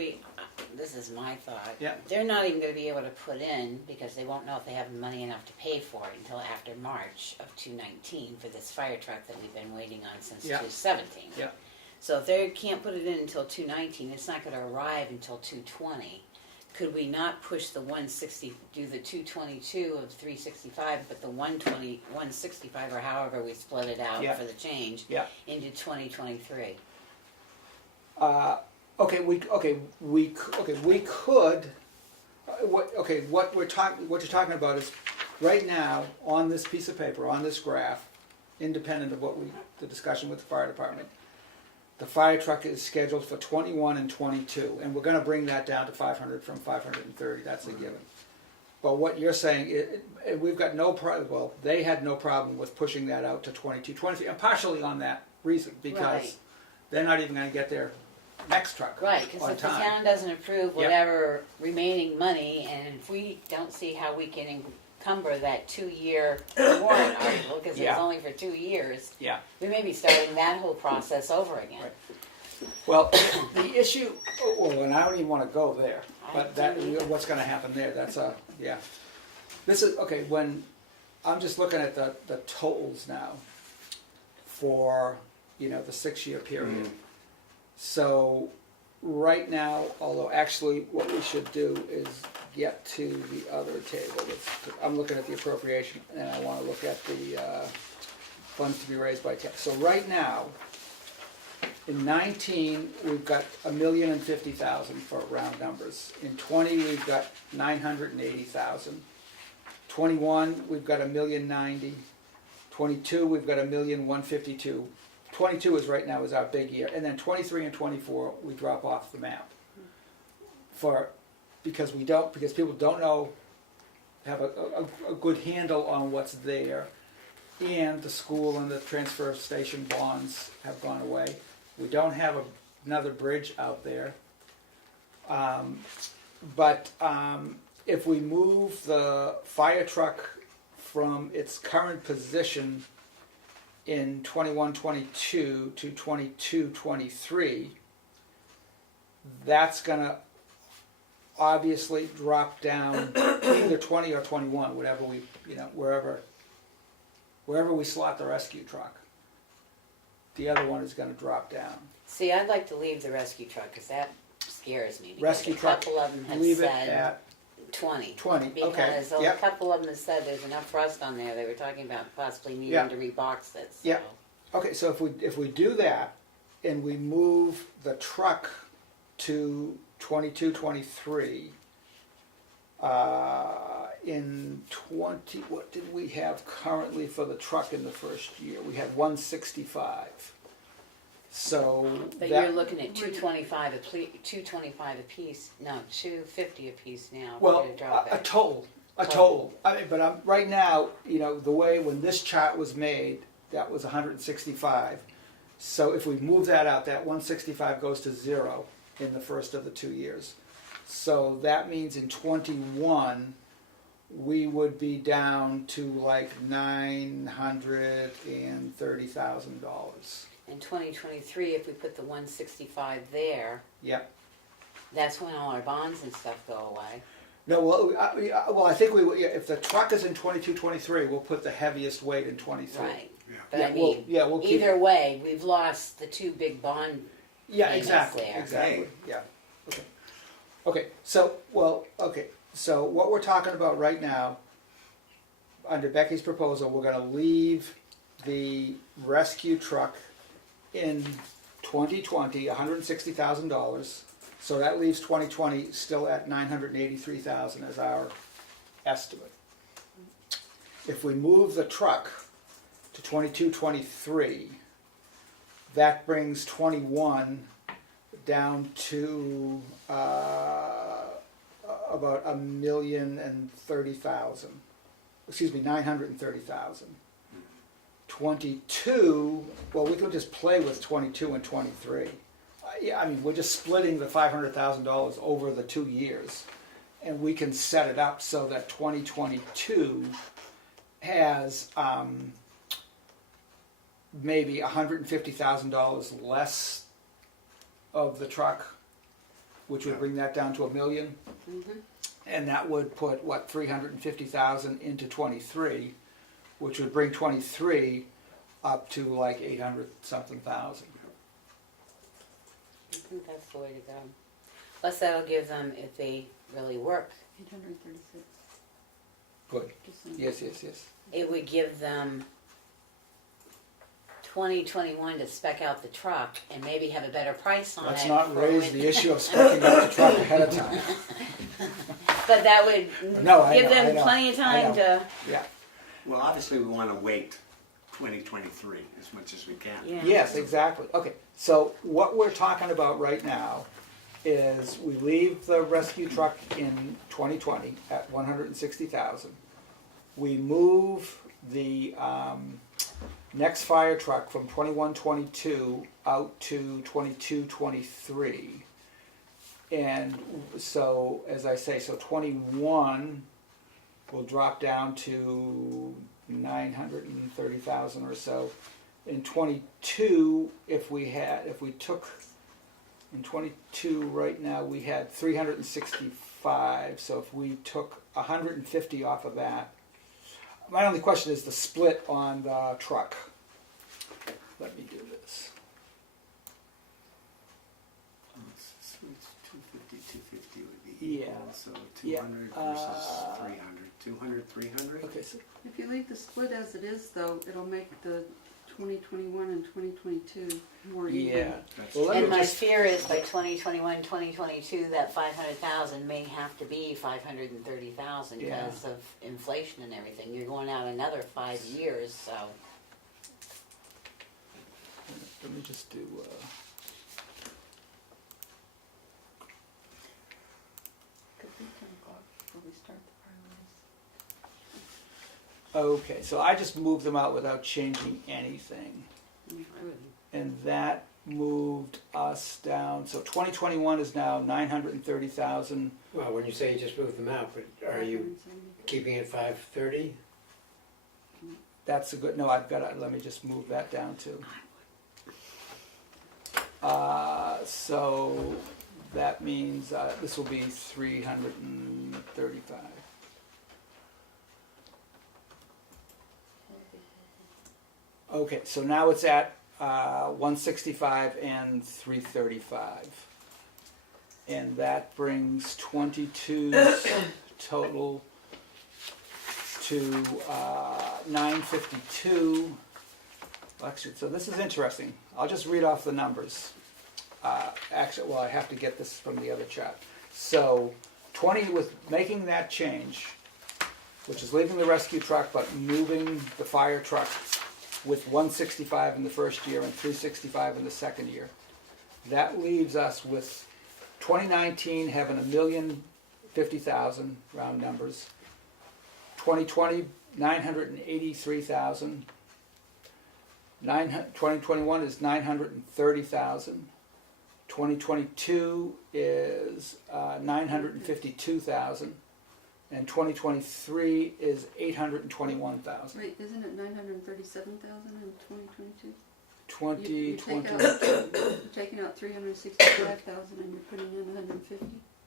this is my thought. Yeah. They're not even gonna be able to put in, because they won't know if they have money enough to pay for it until after March of 2019 for this fire truck that we've been waiting on since Yeah. 2017. Yeah. So if they can't put it in until 2019, it's not gonna arrive until 2020. Could we not push the 160, do the 222 of 365, but the 120, 165, or however we split it out Yeah. for the change, Yeah. into 2023? We could. What you're talking about is right now on this piece of paper, on this graph, independent of the discussion with the fire department. The fire truck is scheduled for 21 and 22, and we're going to bring that down to 500 from 530. That's a given. But what you're saying, we've got no problem. Well, they had no problem with pushing that out to 22, 23, and partially on that reason, because Right. they're not even going to get their next truck Right, because on if the time. town doesn't approve Yep. whatever remaining money, and if we don't see how we can encumber that 2-year warrant article, because Yeah. it's only for 2 years, Yeah. we may be starting that whole process over again. Right. Well, the issue, and I don't even want to go there, but what's going to happen there, yeah. This is, okay, when, I'm just looking at the totals now for, the 6-year period. So, right now, although actually what we should do is get to the other table. I'm looking at the appropriation, and I want to look at the funds to be raised by tax. So right now, in 19, we've got $1,050,000 for round numbers. In 20, we've got 980,000. 21, we've got $1,090,000. 22, we've got $1,152,000. 22 is right now is our big year, and then 23 and 24 we drop off the map because people don't know, have a good handle on what's there, and the school and the transfer station bonds have gone away. We don't have another bridge out there, but if we move the fire truck from its current position in 21-22 to 22-23, that's going to obviously drop down either 20 or 21, whatever we, wherever we slot the rescue truck. The other one is going to drop down. See, I'd like to leave the rescue truck, because that scares me. Because Rescue a truck, couple of them have leave it said at 20. 20. Okay. Because a Yep. couple of them have said there's enough rust on there, they were talking about possibly needing Yeah. to rebox it. So. Yeah. Okay, so if we do that and we move the truck to 22-23, in 20, what did we have currently for the truck in the first year? We had 165. So But that, you're looking at 225 a piece. No, 250 a piece now. well, We're gonna drop a it. total. I mean, but I'm, right now, the way when this chart was made, that was 165. So if we move that out, that 165 goes to 0 in the first of the 2 years. So that means in 21, we would be down to like $930,000. In 2023, if we put the 165 there, Yep. that's when all our bonds and stuff go away. No, well, I think if the truck is in 22-23, we'll put the heaviest weight in 23. Right. But Yeah, I mean, we'll keep. either way, we've lost the two big bond. Yeah, payments exactly, there. exactly, yeah. Okay, so what we're talking about right now, under Becky's proposal, we're gonna leave the rescue truck in 2020, $160,000. So that leaves 2020 still at $983,000 as our estimate. If we move the truck to 22-23, that brings 21 down to about $1,030,000. Excuse me, 930,000. 22, well, we could just play with 22 and 23. Yeah, I mean, we're just splitting the $500,000 over the 2 years, and we can set it up so that 2022 has maybe $150,000 less of the truck, which would bring that down to $1 million. Mm-hmm. And that would put, $350,000 into 23, which would bring 23 up to like 800-something thousand. I think that's the way to go. Plus, that'll give them, if they really work, 836. Good. Just saying. Yes. it would give them 2021 to spec out the truck and maybe have a better price on Let's it. not for raise when- the issue of specking out the truck ahead of time. But that would No, I give know, them I know, plenty of I time know. to, Yeah. Well, obviously, we want to wait 2023 as much as we can. yeah. Yes, exactly. Okay, so what we're talking about right now is we leave the rescue truck in 2020 at 160,000. We move the next fire truck from 21-22 out to 22-23. And so, as I say, so 21 will drop down to 930,000 or so. In 22, if we took, in 22 right now we had 365, so if we took 150 off of that, my only question is the split on the truck. Let me do this. It's 250 would be Yeah. equal, so Yeah. 200 versus 300. 200, 300? Okay, so If you leave the split as it is, though, it'll make the 2021 and 2022 more even. yeah. That's Well, let And me my just, fear is by 2021, 2022, that 500,000 may have to be 530,000 Yeah. because of inflation and everything. You're going out another 5 years, so. let me just do, Could be 10 o'clock before we start the okay, so I just moved them out without changing anything. And that moved us down, so 2021 is now 930,000. Well, when you say you just moved them out, but are you keeping it 530? That's a good, no, I've got to, let me just move that down too. So that means this will be 335. Okay, so now it's at 165 and 335. And that brings 22's total to 952. Actually, so this is interesting. I'll just read off the numbers. Actually, well, I have to get this from the other chart. So 20 with making that change, which is leaving the rescue truck but moving the fire truck with 165 in the first year and 365 in the second year. That leaves us with 2019 having 1,050,000 round numbers. 2020 983,000. 2021 is 930,000. 2022 is 952,000. And 2023 is 821,000. Wait, isn't it 937,000 in 2022? 2020. You're taking out 365,000 and you're putting in 150?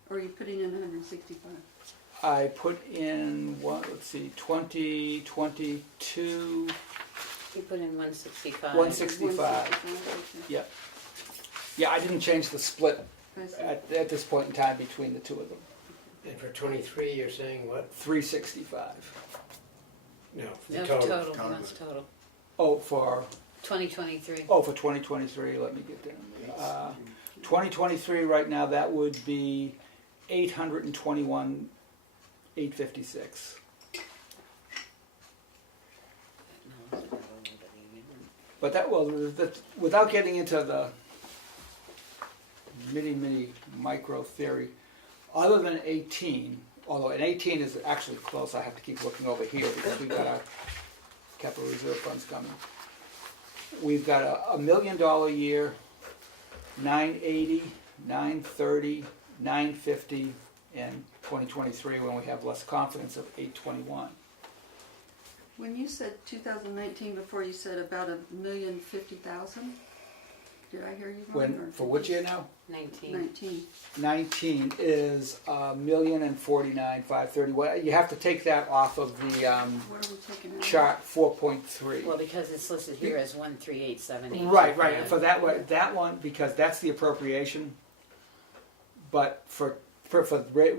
Or are you putting in 165? I put in one. Let's see, 2022. You put in 165. 165. Yeah. Yeah, I didn't change the split I see. at this point in time between the two of them. And for 23, you're saying what? 365. No, for No, the total, total. that's total. Oh, for 2023. oh for 2023. Let me get down. 2023 right now that would be 821,856. But that without getting into the mini micro theory, other than 18, although an 18 is actually close, I have to keep looking over here because we've got our capital reserve funds coming. We've got a $1 million year, 980, 930, 950, and 2023 when we have less confidence of 821. When you said 2019 before, you said about 1,050,000? Did I hear you wrong? or For did which you- year now? 19. 19. 19 is 1,049,530. Well, you have to take that off of the What are we taking out? chart 4.3. Well, because it's listed here as 13878. Right. For that one, because that's the appropriation. But for we're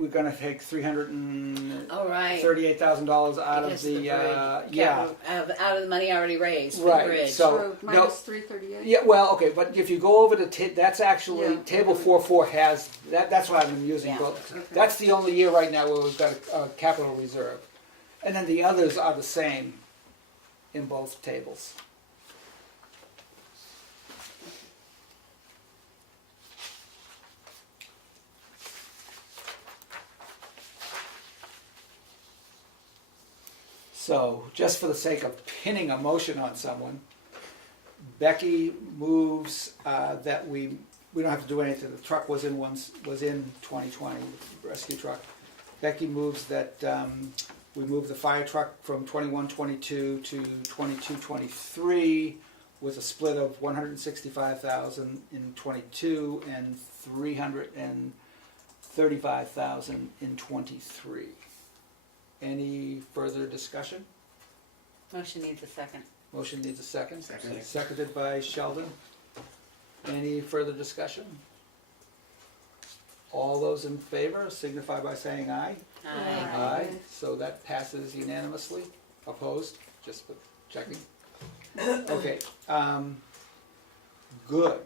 going to take $338,000 Oh, right. out Because of the bridge. yeah. Out of the money already raised for Right, the bridge. so- So minus 338? Yeah, well, okay, but if you go over to that's actually Yeah. table 4.4 has that's what I've been using. Yeah. But Okay. that's the only year right now where we've got a capital reserve, and then the others are the same in both tables. So, just for the sake of pinning a motion on someone, Becky moves that we don't have to do anything. The truck was in 2020, rescue truck. Becky moves that we move the fire truck from 21-22 to 22-23 with a split of 165,000 in 22 and 335,000 in 23. Any further discussion? Motion needs a second. Motion needs a second. Second. Seconded by Sheldon. Any further discussion? All those in favor signify by saying aye. Aye. Aye. So that passes unanimously. Opposed? Just for checking. Okay. Good.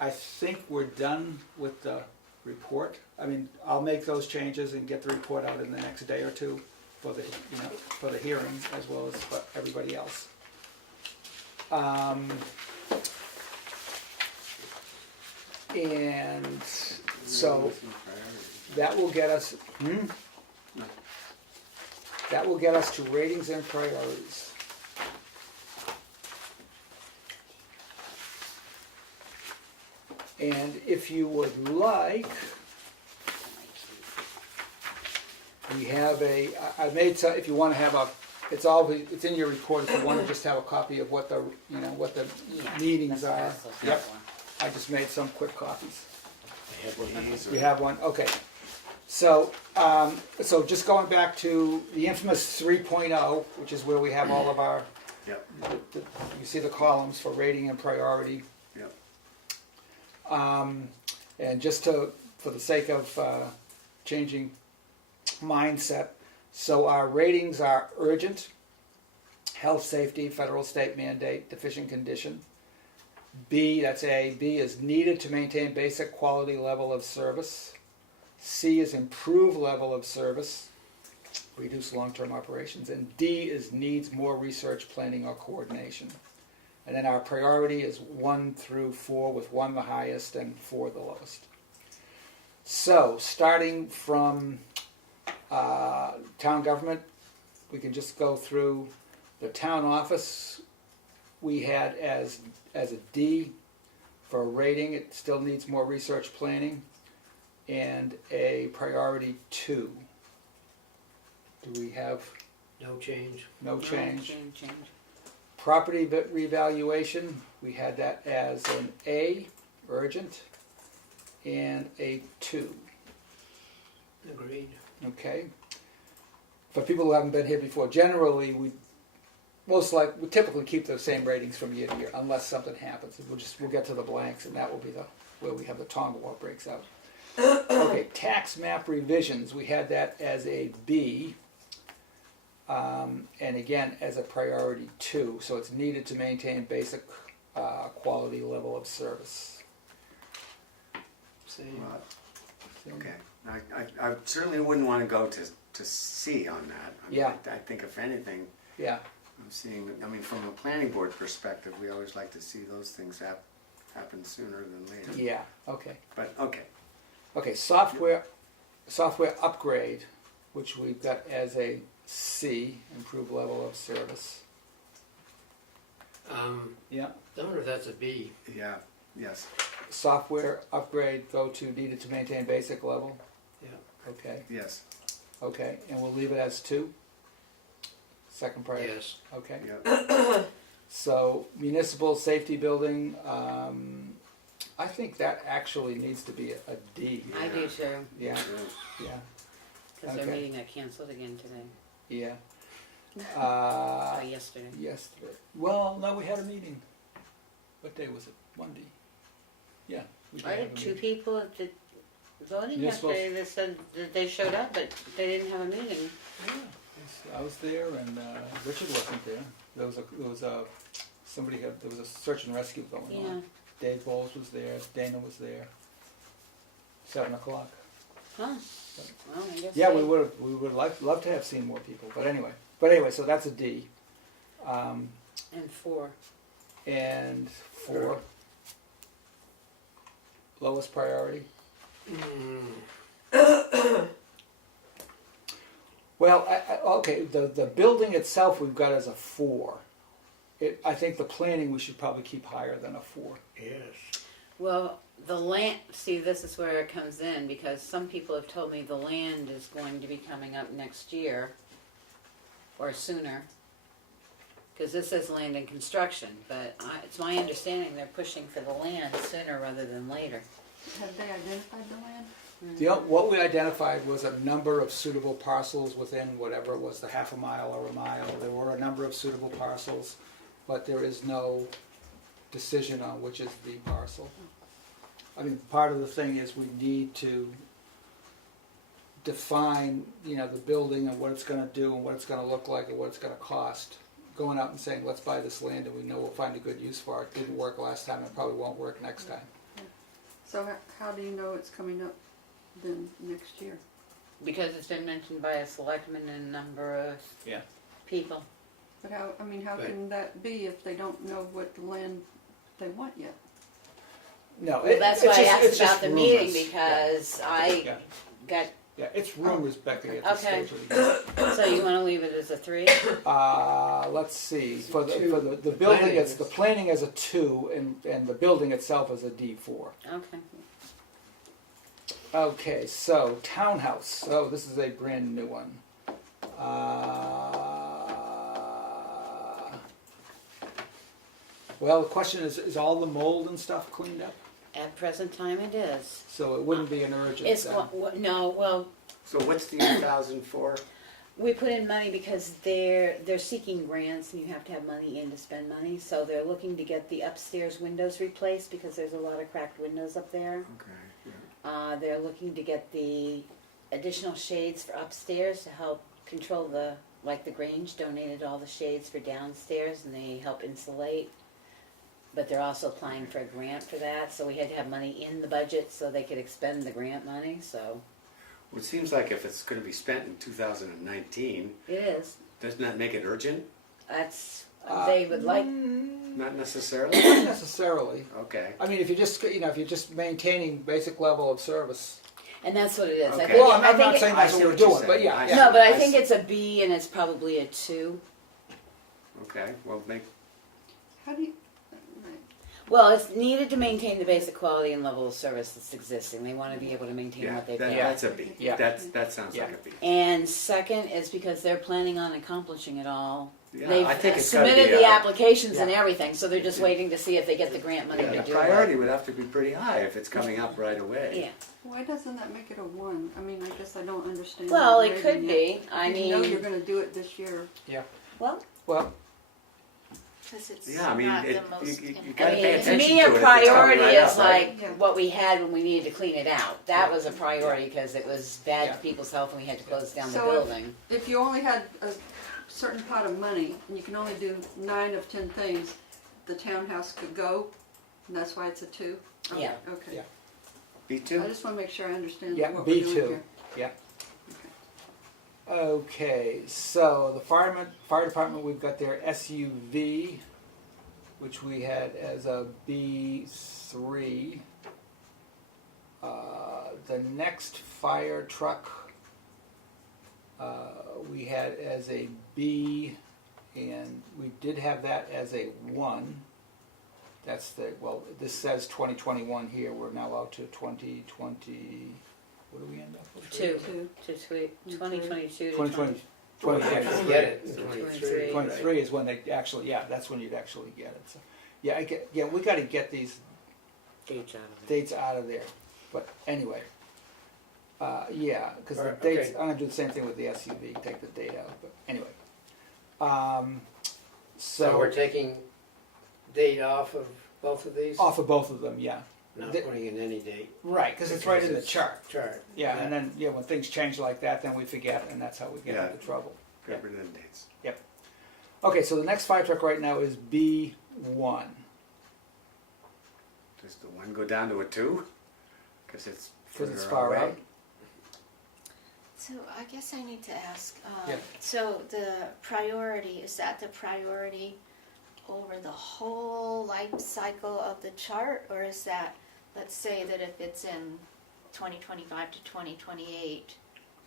I think we're done with the report. I mean, I'll make those changes and get the report out in the next day or two for the for the hearings as well as for everybody else. And so that will get us, that will get us to ratings and priorities. And if you would like, we have I made some, if you want to have a, it's in your report, if you want to just have a copy of what the, what the Yeah, meetings that's what I are. was looking Yep, for. I just made some quick copies. I have one of these. You have one, okay. So, so just going back to the infamous 3.0, which is where we have all of our, Yep, you see the columns for rating and priority. yep. And just for the sake of changing mindset, so our ratings are urgent, health, safety, federal, state mandate, deficient condition. B, that's A. B is needed to maintain basic quality level of service. C is improve level of service, reduce long-term operations. And D is needs more research, planning, or coordination. And then our priority is 1 through 4, with 1 the highest and 4 the lowest. So, starting from town government, we can just go through the town office. We had as a D for a rating. It still needs more research, planning, and a priority 2. Do we have No change. no change? Change. Property revaluation, we had that as an A, urgent, and a 2. Agreed. Okay. For people who haven't been here before, generally we typically keep the same ratings from year to year unless something happens. We'll get to the blanks, and that will be where we have the toggle wall breaks out. Okay, tax map revisions, we had that as a B. And again, as a priority 2, so it's needed to maintain basic quality level of service. Same. Okay, I certainly wouldn't want to go to C on that. I mean, Yeah. I think if anything, Yeah, I'm seeing, I mean, from a planning board perspective, we always like to see those things happen sooner than later. yeah, okay. But, okay, Okay, software upgrade, which we've got as a C, improve level of service. Yeah. Don't know if that's a B. yeah, yes, Software upgrade, go to needed to maintain basic level. Yeah. Okay, yes, okay, and we'll leave it as 2. Second priority. Yes. Okay. yeah, So municipal safety building, I think that actually needs to be a D. I do too, Yeah, yeah, because their Okay. meeting got canceled again today, yeah. yesterday. Yesterday. Well, no, we had a meeting. What day was it? Monday. Yeah. We did I have had a 2 meeting. people at the voting You're supposed- yesterday that said that they showed up, but they didn't have a meeting. Yeah, I was there, and Richard wasn't there. There was a search and rescue going Yeah. on. Dave Bowles was there. Dana was there. 7 o'clock. Huh. Well, I guess Yeah, they- we would love to have seen more people, but anyway, so that's a D. And 4. And 4, lowest priority. Well, okay, the building itself we've got as a 4. I think the planning we should probably keep higher than a 4. Yes. Well, the land, see, this is where it comes in, because some people have told me the land is going to be coming up next year, or sooner. Because this says land and construction, but it's my understanding they're pushing for the land sooner rather than later. Have they identified the land? What we identified was a number of suitable parcels within whatever it was, the half a mile or a mile. There were a number of suitable parcels, but there is no decision on which is the parcel. I mean, part of the thing is we need to define, the building and what it's going to do and what it's going to look like and what it's going to cost. Going out and saying, let's buy this land and we know we'll find a good use for it. Didn't work last time, it probably won't work next time. So how do you know it's coming up then next year? Because it's been mentioned by a selectman and a number of people. But how Right. can that be if they don't know what the land they want yet. No. Well, that's why I asked it's about the meeting, rumors. because I Yeah. got, Yeah, it's rumors, Becky, at this Okay. stage of the game. so you wanna leave it as a 3? Let's see, for the building, Planning it's, is- the planning is a 2, and the building itself is a D4. Okay. Okay, so townhouse. Oh, this is a brand new one. Well, the question is all the mold and stuff cleaned up? At present time it is. So it wouldn't be an urgent It's, then. no, well, So what's the 8,000 for? we put in money because they're seeking grants and you have to have money in to spend money. So they're looking to get the upstairs windows replaced because there's a lot of cracked windows up there. Okay. Yeah. They're looking to get the additional shades for upstairs to help control the Grange donated all the shades for downstairs and they help insulate. But they're also applying for a grant for that, so we had to have money in the budget so they could expend the grant money, so Well, it seems like if it's going to be spent in 2019, it is. doesn't that make it urgent? That's, they would like, Not necessarily. Not necessarily. Okay. I mean, if you're just maintaining basic level of service. and that's what it is. I Okay. think, Well, I I'm think not it- saying I that's see what we're what you're doing, but saying. yeah. I yeah. No, but I I think see. it's a B and it's probably a 2. Okay. Well, make. How do you, right. Well, it's needed to maintain the basic quality and level of service that's existing. They want to be able to maintain Yeah, what they've that, got. that's a B. Yeah. That sounds Yeah. like a B. And second is because they're planning on accomplishing it all. Yeah, They've I think it's gotta submitted be the a- applications and Yeah. everything, so they're just waiting to see if they get the grant money Yeah, to the do priority it. would have to be pretty high if it's coming up right away. Yeah. Why doesn't that make it a 1? I mean, I guess I don't understand. Well, the it could rating yet. be. I You know you're mean, gonna do it this year. well, Well, Because it's Yeah, I mean, not it- the most. you I gotta pay mean, to attention me, to a it if it's coming priority right is up, right? like Yeah. what we had when we needed to clean it out. That was a priority because it was bad Yeah. for people's health and we had to close down the So building. If you only had a certain pot of money and you can only do 9 of 10 things, the townhouse could go, and that's why it's a 2? Okay, Yeah. Okay. Yeah. B I two. just wanna make sure I understand yeah, what we're doing B2. here. Yeah. Okay, so the fire department, we've got their SUV, which we had as a B3. The next fire truck, we had as a B, and we did have that as a 1. That's this says 2021 here, we're now out to 2020, what do we end up with? 2 2. to 2022 to 2020, Well, 2023. actually get it in 23. 23. 23 is when they actually, that's when you'd actually get it. So, we got to get these dates out of it. dates out of there. But anyway, because the Alright, dates, okay. I'm gonna do the same thing with the SUV, take the date out. But anyway, So we're taking date off of both of these? off of both of them, yeah, Not the- putting in any date. right, because it's right in the it's chart. Chart. Yeah, and then when things change like that, then we forget, and that's how we get Yeah. into trouble. Get rid of them dates. Okay, so the next fire truck right now is B1. Does the 1 go down to a 2? Because it's Because it's further far away. out. So I guess I need to ask, Yeah. so the priority, is that the priority over the whole life cycle of the chart? Or is that, let's say that if it's in 2025 to 2028,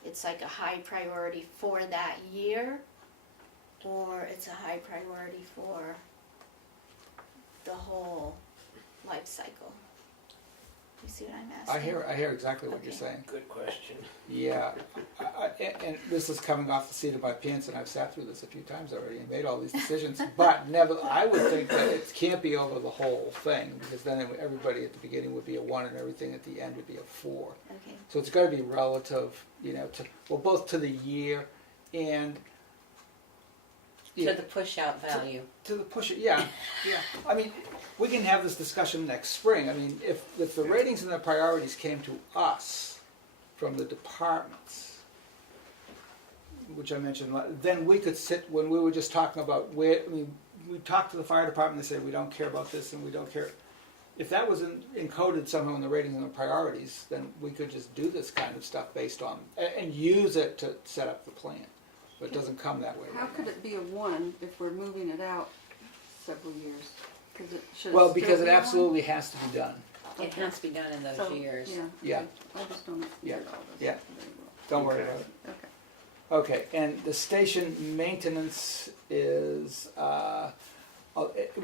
it's like a high priority for that year? Or it's a high priority for the whole life cycle? You see what I'm asking? I hear exactly what you're Okay. saying. Good question. Yeah, and this is coming off the seat of my pants, and I've sat through this a few times already and made all these decisions. But never, I would think that it can't be over the whole thing, because then everybody at the beginning would be a 1, and everything at the end would be a 4. Okay. So it's got to be relative, both to the year and To the push out value. to the push it. Yeah. I mean, we can have this discussion next spring. I mean, if the ratings and the priorities came to us from the departments, which I mentioned, then we could sit when we were just talking about where. I mean, we talked to the fire department. They said we don't care about this and we don't care. If that was encoded somehow in the ratings and the priorities, then we could just do this kind of stuff based on and use it to set up the plan. But it doesn't come that way. How right could now. it be a 1 if we're moving it out several years? 'Cause it should Well, still because it be one? absolutely has to be done. It has to be done in those So, years. Yeah. Yeah. okay. I just don't Yeah. get all this. Yeah. Very Don't worry Okay. about it. well. Okay. Okay, and the station maintenance is,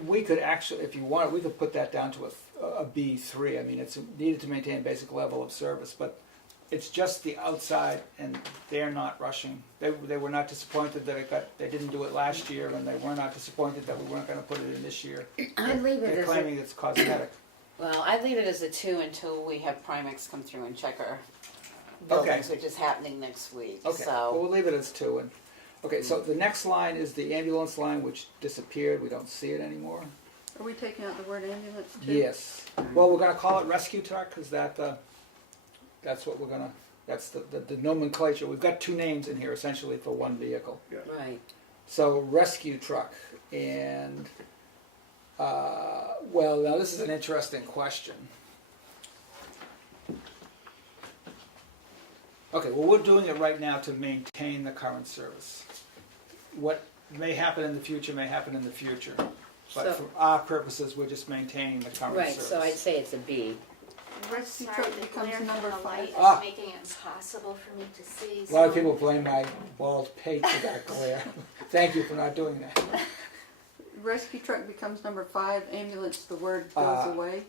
we could actually, if you want, we could put that down to a B3. I mean, it's needed to maintain basic level of service, but it's just the outside, and they're not rushing. They were not disappointed that they didn't do it last year, and they were not disappointed that we weren't gonna put it in this year. I'd leave it They're as claiming it's cosmetic. well, I'd leave it as a 2 until we have Primex come through and check our Okay. buildings, which is happening next week. Okay, well, So we'll leave it as 2. And okay, so the next line is the ambulance line, which disappeared. We don't see it anymore. Are we taking out the word ambulance too? Yes. Well, we're gonna call it rescue truck, because that's what we're gonna, that's the nomenclature. We've got 2 names in here essentially for one vehicle. right. So rescue truck, and, well, now this is an interesting question. Okay, well, we're doing it right now to maintain the current service. What may happen in the future may happen in the future. But So- for our purposes, we're just maintaining the current Right, service. so I'd say it's a B. Rescue Sorry, truck the becomes glare from number the 5. light is Ah. making it impossible for me to see. A lot of so- people blame my bald pate for that glare. Thank you for not doing that. Rescue truck becomes number 5, ambulance, the word goes away.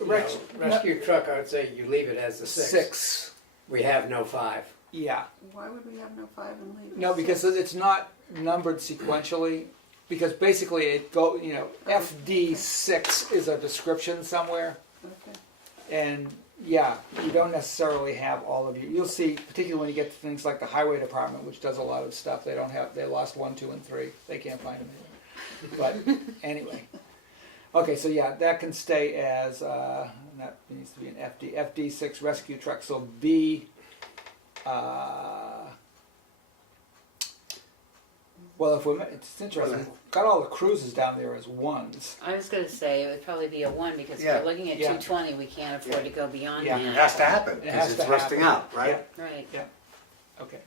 Rex, Rescue truck, I would say you leave it as the 6. 6, We have no 5. yeah. Why would we have no 5 and leave? No, because 6? it's not numbered sequentially, because basically it FD6 is a description somewhere, Okay. and yeah, you don't necessarily have all of you'll see, particularly when you get to things like the highway department, which does a lot of stuff, they lost 1, 2, and 3, they can't find them anywhere. But anyway, okay, so yeah, that can stay as, that needs to be an FD6 rescue truck, so B, well, it's interesting, we've got all the cruises down there as 1s. I was gonna say, it would probably be a 1, because if Yeah. we're looking at Yeah. 220, we can't afford to go beyond Yeah. It that. has to happen, It has because to it's rusting happen. out, right? Right. Okay.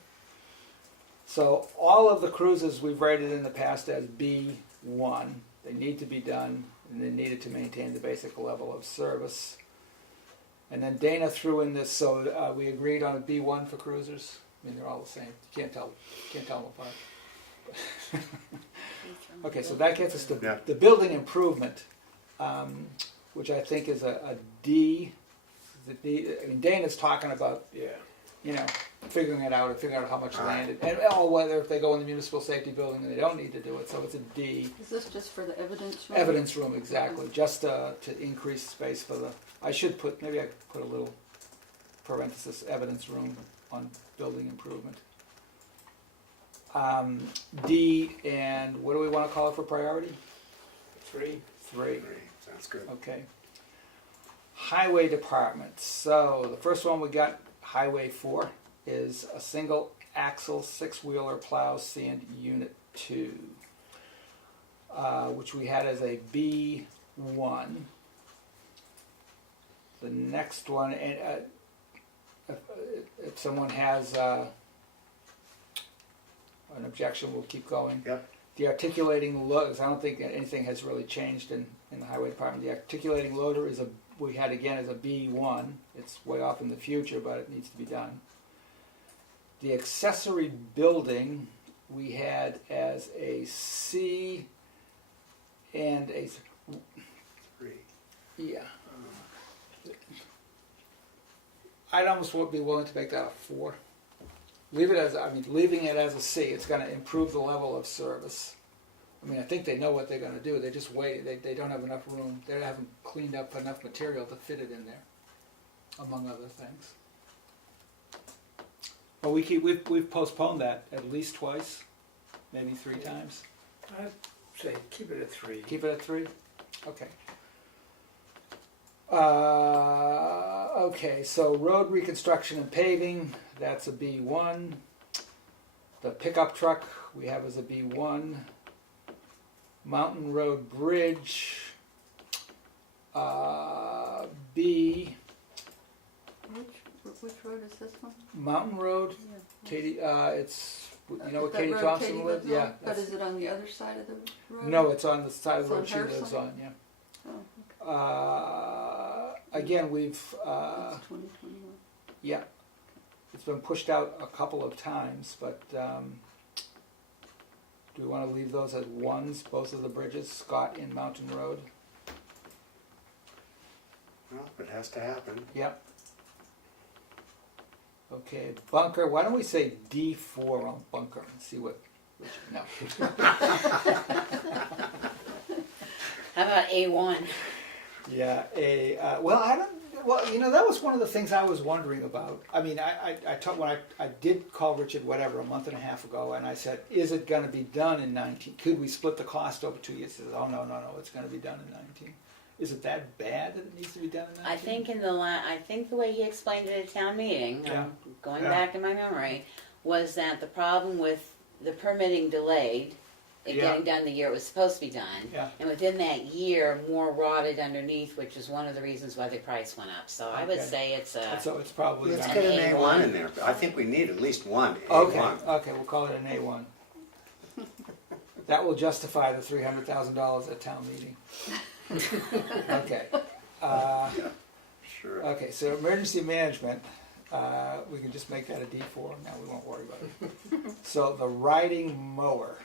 So all of the cruises we've rated in the past as B1, they need to be done, and they needed to maintain the basic level of service. And then Dana threw in this, so we agreed on a B1 for cruisers. I mean, they're all the same. You can't tell them apart. Okay, so that gets us to Yeah. the building improvement, which I think is a D. I mean, Dana's talking about, Yeah. figuring it out and figuring out how much All right. land, and or whether if they go in the municipal safety building and they don't need to do it, so it's a D. Is this just for the evidence room? Evidence room, exactly, just to increase space for maybe I could put a little parenthesis, evidence room on building improvement. D, and what do we want to call it for priority? 3. 3. Sounds good. Okay. Highway department. So the first one we got, Highway 4, is a single axle 6-wheeler plow sand unit 2, which we had as a B1. The next one, and if someone has an objection, we'll keep going. Yep. The articulating loaders, I don't think anything has really changed in the highway department. The articulating loader we had again as a B1. It's way off in the future, but it needs to be done. The accessory building we had as a C and a, 3. yeah. I'd almost be willing to make that a 4. Leaving it as a C, it's going to improve the level of service. I mean, I think they know what they're going to do. They just wait. They don't have enough room. They haven't cleaned up enough material to fit it in there, among other things. But we've postponed that at least twice, maybe 3 times. I'd say keep it at 3. Keep it at 3? Okay. Okay, so road reconstruction and paving, that's a B1. The pickup truck we have as a B1. Mountain Road Bridge, B. Which road is this one? Mountain Road, Yeah. Katie, it's You know where That Katie road Thompson Katie lives? lives Yeah. on? But is it on the other side of the road? No, it's on the side of It's the on road she her lives side? on, yeah. Oh, Again, we've, it's 2021. yeah, it's been pushed out a couple of times, but do we want to leave those as ones, both of the bridges, Scott and Mountain Road? Well, it has to happen. Yep. Okay, Bunker, why don't we say D4 on Bunker and see what, no. How about A1? Yeah, well, you know, that was one of the things I was wondering about. I mean, when I did call Richard, whatever, a month and a half ago, and I said, is it gonna be done in 19? Could we split the cost over 2 years? He says, oh, no, it's gonna be done in 19. Is it that bad that it needs to be done in 19? I think the way he explained it at town meeting, Yeah. going Yeah. back in my memory, was that the problem with the permitting delayed, it Yeah. getting done the year it was supposed to be done. Yeah. And within that year, more rotted underneath, which is one of the reasons why the price went up. So I would Okay. say it's a, So it's probably Let's not. get an A1. A1 in there. I think we need at least one Okay, A1. okay, we'll call it an A1. That will justify the $300,000 at town meeting. Okay. Sure. Okay, so emergency management, we can just make that a D4, now we won't worry about it. So the riding mower,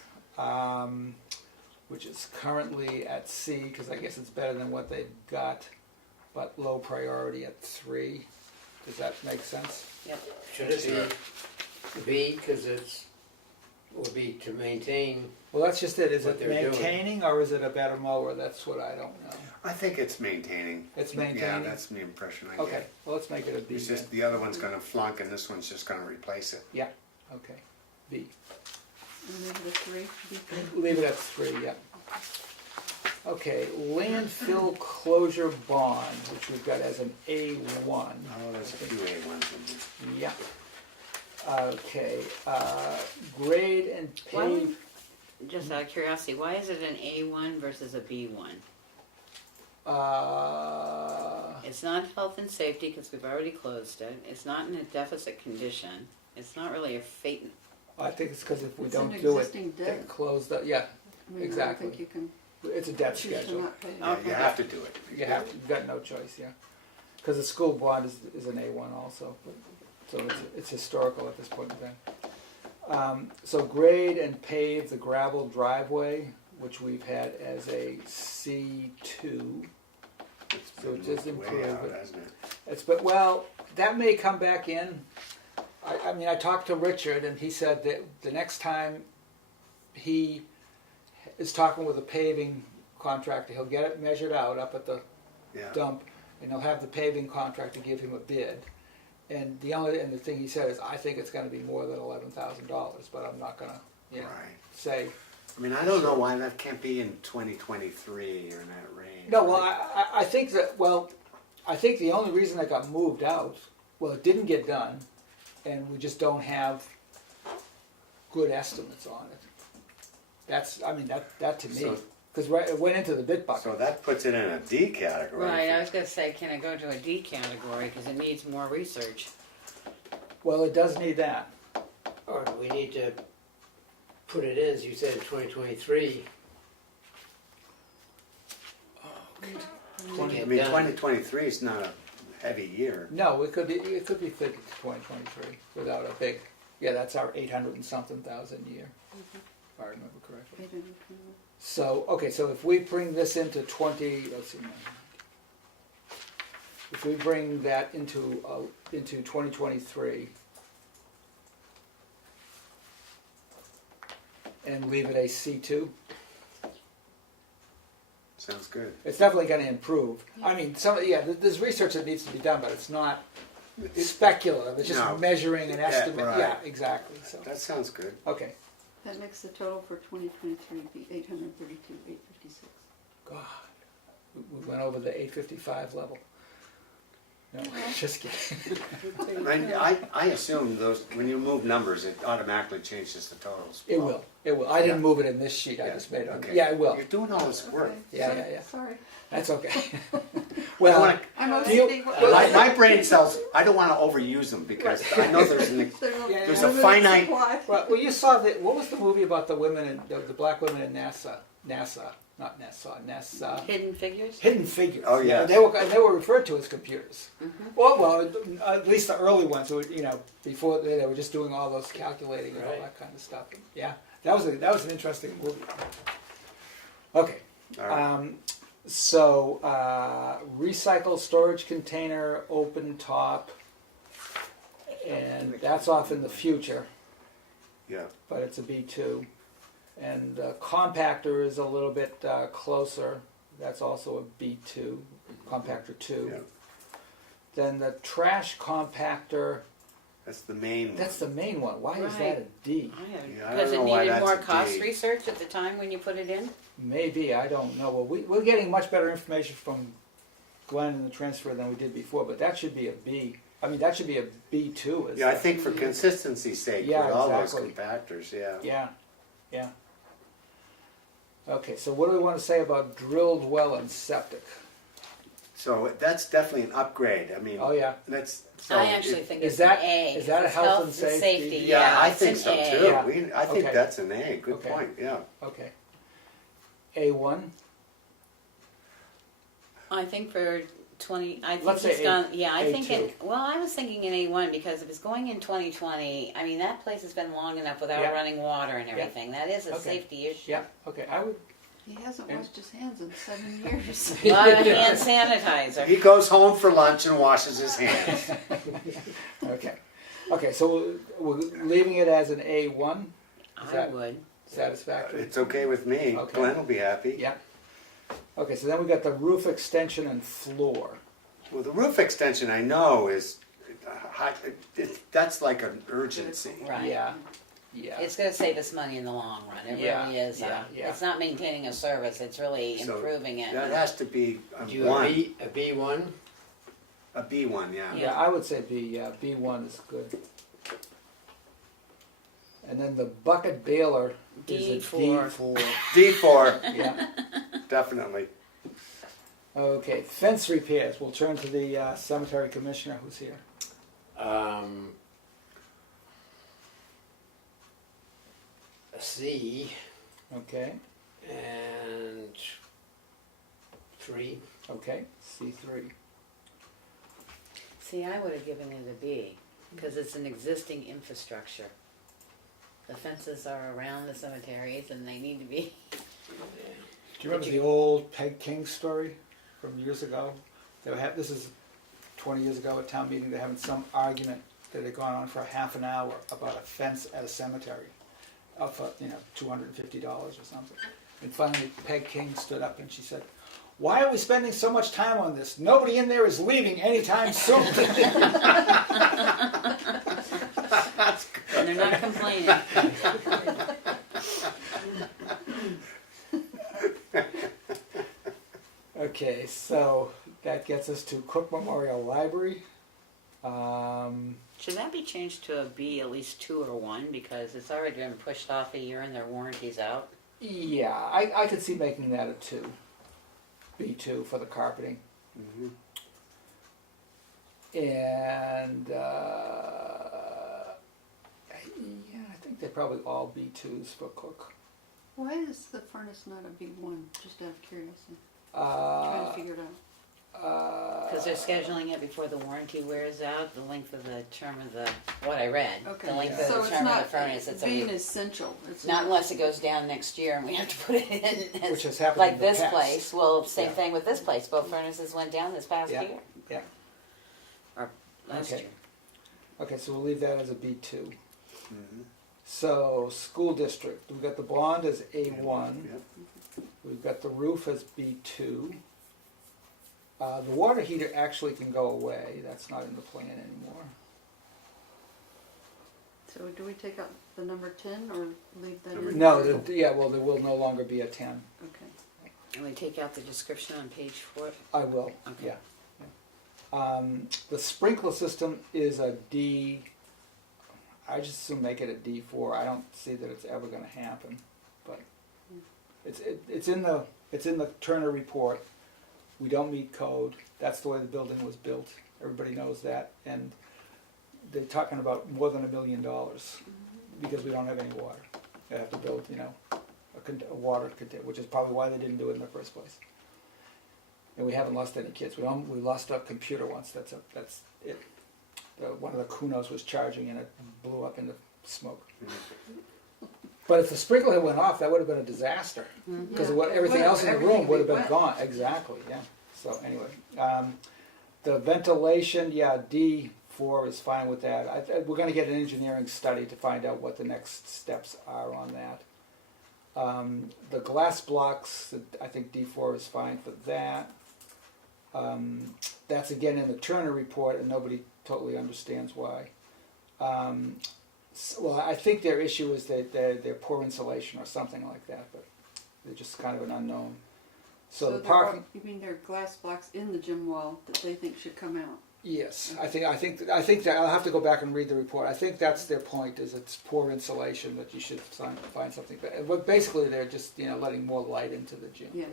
which is currently at C, because I guess it's better than what they've got, but low priority at 3. Does that make sense? yep. Should it be B, because would be to maintain, Well, that's just it. Is What it they're doing. maintaining or is it a better mower? That's what I don't know. I think it's maintaining. It's Yeah, maintaining? that's the impression I Okay, get. well, let's make it a B It's then. just the other one's gonna flunk and this one's just gonna replace it. Yeah, okay, B. And maybe the 3, B3. Leave it at 3, yeah. Okay, landfill closure bond, which we've got as an A1. Oh, there's a few A1s in there. Yeah. Okay, grade and pave, Just out of curiosity, why is it an A1 versus a B1? It's not health and safety because we've already closed it. It's not in a deficit condition. It's not really a fate. I think it's because if we It's an don't do it, existing they debt. close the, yeah, I mean, Exactly. I don't think you can it's a debt choose to schedule. not pay. Yeah, you have to do it. You've got no choice, yeah. Because the school bond is an A1 also, so it's historical at this point in time. So grade and pave the gravel driveway, which we've had as a C2. It's So it been does moved way improve out, it. hasn't it? Well, that may come back in. I mean, I talked to Richard and he said that the next time he is talking with a paving contractor, he'll get it measured out up at the Yeah. dump, and he'll have the paving contractor give him a bid. And the thing he said is, I think it's going to be more than $11,000, but I'm not going to, Right. say. I mean, I don't know why that can't be in 2023 or in that range. No, well, I think I think the only reason it got moved out, well, it didn't get done, and we just don't have good estimates on it. That to me, So- because it went into the bid bucket. So that puts it in a D category. Right, I was going to say, can it go to a D category because it needs more research? Well, it does need that. or do we need to put it in, as you said, in 2023? I mean, 2023 is not a heavy year. No, it could be fit to 2023 without a big. Yeah, that's our 800 and something thousand a year, if I remember correctly. 821. So okay, so if we bring this into let's see, if we bring that into 2023 and leave it a C2, Sounds good. it's definitely going to improve. I mean, there's research that needs to be done, but it's not speculative. It's just No. measuring an estimate. right. Yeah, exactly. So That sounds good. okay. That makes the total for 2023 be 832,856. God, we went over the 855 level. No, just kidding. I assume those, when you move numbers, it automatically changes the totals. It will, it will. I didn't Yeah. move it in this sheet, I Yeah, just made it. okay. Yeah, it will. You're doing all this work. Okay, Yeah, sorry, yeah, yeah. Sorry. That's okay. I Well, wanna- I'm Do you- OCD. my brain cells, I don't wanna overuse them because I know there's an, There's a limited finite- supply. well, you saw that, what was the movie about the women in, the black women in NASA, not NASA, Hidden Figures? Hidden Figures. Oh, Yeah, yes. they were referred to as computers. Well, at least the early ones, who, before they were just doing all those calculating and all Right. that kind of stuff. Yeah, that was an interesting movie. Okay, all right. so recycle storage container, open top, and that's off in the future, Yeah, but it's a B2. And compactor is a little bit closer. That's also a B2, compactor 2. yeah, Then the trash compactor, that's the main one. that's the main one. Why is that a Right. D? Yeah, I Because don't it know why needed that's more a cost D. research at the time when you put it in? Maybe, I don't know. Well, we're getting much better information from Glenn in the transfer than we did before, but that should be a B. I mean, that should be a B2. Yeah, I think for consistency's sake, Yeah, with all exactly. those compactors, yeah. Yeah, yeah. Okay, so what do we want to say about drilled well and septic? So that's definitely an upgrade, I mean, Oh, yeah. that's. so I actually it- think is it's that- an A. is that a It's health and safety? Yeah, I it's think an so A. too, Yeah. I think Okay. that's an A, good Okay. point, yeah. Okay. A1? I think for 20, I think Let's say it's gone, yeah, I think A2. well, I was thinking in A1 because if it's going in 2020, I mean, that place has been long enough without Yeah. running water and everything. That is a Okay. safety issue. Yeah, okay, I would, He hasn't washed his hands in 7 years. A lot of hand sanitizer. He goes home for lunch and washes his hands. okay. Okay, so we're leaving it as an A1, Is I that- would. satisfactory? It's okay with me, Okay. Glenn will be happy. Yeah. Okay, so then we got the roof extension and floor. Well, the roof extension I know is, that's like an urgency. Right. Yeah, yeah. It's going to save us money in the long run. It Yeah, really is. yeah, yeah. It's not maintaining a service. It's really So improving it. That has to be a Do you one, a B1? a B1, yeah. Yeah, I would say B, yeah, B1 is good. And then the bucket baler is a D4. D4. D4, Yeah. definitely. Okay, fence repairs. We'll turn to the cemetery commissioner who's here. A C Okay, and 3. okay, C3. See, I would have given it a B because it's an existing infrastructure. The fences are around the cemeteries and they need to be. Do you remember the old Peg King story from years ago? This is 20 years ago at town meeting. They're having some argument that had gone on for half an hour about a fence at a cemetery, up for $250 or something. And finally, Peg King stood up and she said, "Why are we spending so much time on this? Nobody in there is leaving anytime soon." And they're not complaining. Okay, so that gets us to Cook Memorial Library. Should that be changed to a B, at least 2 or 1, because it's already been pushed off a year and their warranty's out? Yeah, I could see making that a 2. B2 for the carpeting. Mhm. And, yeah, I think they're probably all B2s for Cook. Why is the furnace not a B1? Just out of curiosity. Trying to figure it out. Because they're scheduling it before the warranty wears out, the length of the term of the, what I read, Okay, the length so of it's the term of not the furnace. It's being a, essential. It's not unless it goes down next year and we have to put it in. as- Which has happened Like in the this past. place, well, same Yeah. thing with this place. Both furnaces went down this past Yeah. year. Yeah. Or last Okay. year. Okay, so we'll leave that as a B2. Mhm. So, school district, we've got the bond as A1. Yep. We've got the roof as B2. The water heater actually can go away. That's not in the plan anymore. So do we take out the number 10 or leave that in? No, there will no longer be a 10. Okay. And we take out the description on page 4. I will, Okay. yeah. The sprinkler system is a D. I just assume make it a D4. I don't see that it's ever going to happen, but it's in the Turner report. We don't meet code. That's the way the building was built. Everybody knows that, and they're talking about more than $1 million because we don't have any water. They have to build, a water container, which is probably why they didn't do it in the first place. And we haven't lost any kids. We lost a computer once. That's it. One of the Comeaus was charging and it blew up into smoke. But if the sprinkler had went off, that would have been a disaster because Yeah. everything else in the Everything room would have would been be gone. Exactly. Yeah. So anyway, the ventilation, D4 is fine with that. We're going to get an engineering study to find out what the next steps are on that. The glass blocks, I think D4 is fine for that. That's again in the Turner report, and nobody totally understands why. Well, I think their issue is that they're poor insulation or something like that, but they're just kind of an unknown. So the parking. You mean there are glass blocks in the gym wall that they think should come out? Yes, I think that I'll have to go back and read the report. I think that's their point: is it's poor insulation that you should find something. But basically, they're just letting more light into the gym. Yeah.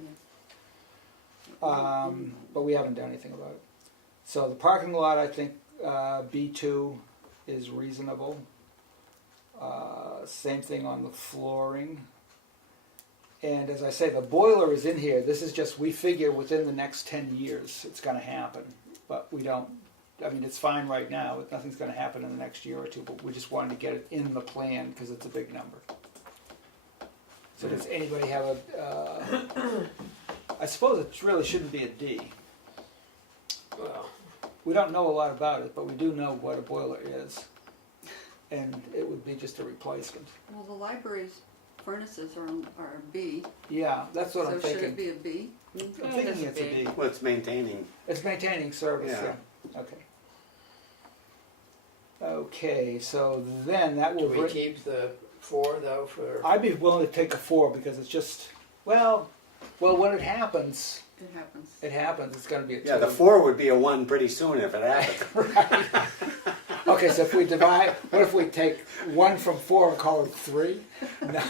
But we haven't done anything about it. So the parking lot, I think B2 is reasonable. Same thing on the flooring. And as I say, the boiler is in here. This is just, we figure within the next 10 years it's going to happen. But we don't, it's fine right now. Nothing's going to happen in the next year or two, but we just wanted to get it in the plan because it's a big number. So does anybody have a, I suppose it really shouldn't be a D. Well, We don't know a lot about it, but we do know what a boiler is. And it would be just a replacement. Well, the library's furnaces are B. Yeah, that's what I'm So should thinking. it be a B? I'm thinking it's a D. Well, it's maintaining. It's maintaining service, Yeah. yeah. Okay. Okay, so then that will do we keep the 4 though for? I'd be willing to take a 4 because it's just, well, when it happens, It happens. It's going to be a 2. Yeah, the 4 would be a 1 pretty soon if it happened. Okay, so if we divide, what if we take 1 from 4 and call it 3? No.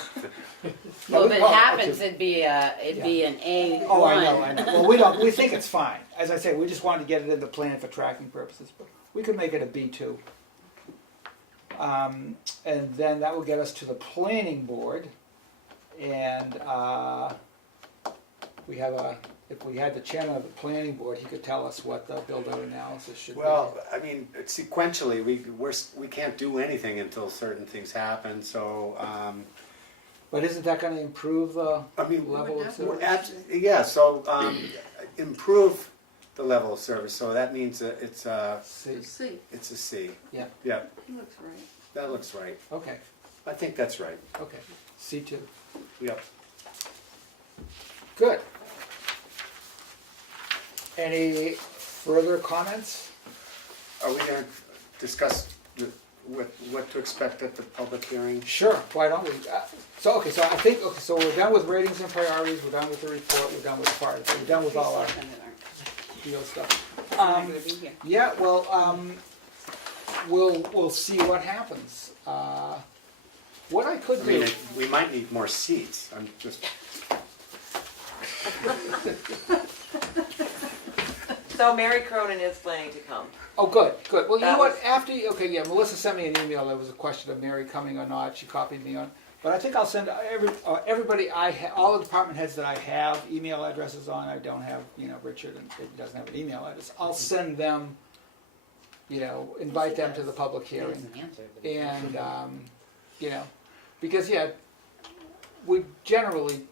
Well, if we it call happens, two. it'd be an A1. Oh, I know. Well, we think it's fine. As I say, we just wanted to get it in the plan for tracking purposes, but we could make it a B2. And then that will get us to the planning board, and if we had the chairman of the planning board, he could tell us what the build-out analysis should Well, sequentially, we can't do anything until certain things happen. So, be. But isn't that going to improve the level of definitely. service? yeah. So, improve the level of service. So that means that it's a C. C. it's a C. Yeah. Yeah, It looks right. that looks right. Okay. I think that's right. Okay. C2. Yep. Good. Any further comments? Are we going to discuss what to expect at the public hearing? Sure. Why don't we? So I think so we're done with ratings and priorities. We're done with the report. We're done with the part. We're done with all our deal stuff. I'm gonna be here. Yeah. Well, we'll see what happens. What I could I do. mean, we might need more seats. I'm just. So Mary Cronin is planning to come. Oh, good. Well, you know That what? was- After Melissa sent me an email. There was a question of Mary coming or not. She copied me on. But I think I'll send everybody. All the department heads that I have email addresses on. I don't have, Richard, and he doesn't have an email address. I'll send them. Invite them to the public He hearing, doesn't answer, but he does. and because we generally,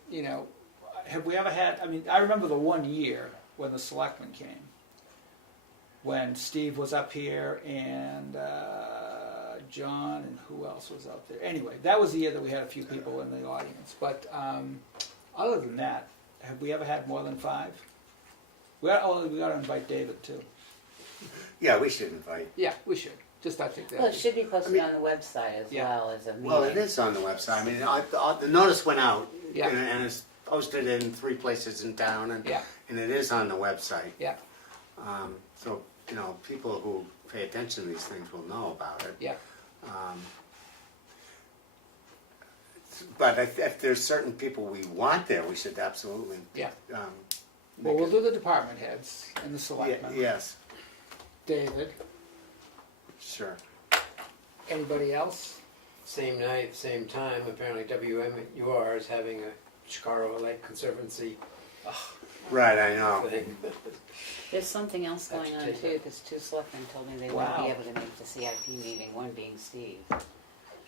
have we ever had? I remember the one year when the selectmen came. When Steve was up here and John and who else was up there? Anyway, that was the year that we had a few people in the audience. But other than that, have we ever had more than 5? We got to invite David too. Yeah, we should invite. Yeah, we should. I think that. Well, it should be posted on the website as Yeah. well as a meeting. Well, it is on the website. The notice went out, Yeah. and it's posted in 3 places in town, and Yeah. and it is on the website. Yeah. So you know, people who pay attention to these things will know about it. Yeah. But if there's certain people we want there, we should absolutely. Yeah. um, Well, make we'll it- do the department heads and the Yeah, selectmen. yes, David, sure. anybody else? Same night, same time, apparently WMUR is having a Chicago Lake Conservancy Right, I know. thing. There's something else going on That's too, because 2 selectmen told me they won't Wow. be able to make the CIP meeting, one being Steve.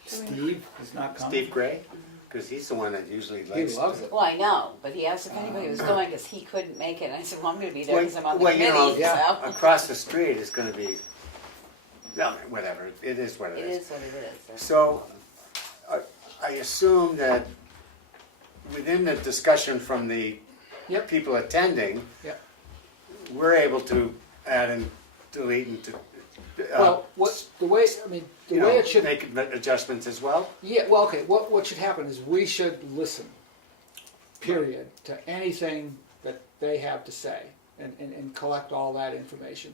Steve is not coming. Steve Gray? Because he's the one that usually He likes. loves it. Well, I know, but he asked if anybody was going because he couldn't make it. And I said, well, I'm going to be there because I'm on the Well, you committee. know, yeah. So. Across the street is gonna be, no, whatever, it is what It is what it is. So, I assume that within the discussion from the Yep. people attending, Yep. we're able to add and delete and to, Well, the way it should, make adjustments as well? yeah, well, okay, what should happen is we should listen, period, to anything that they have to say and collect all that information.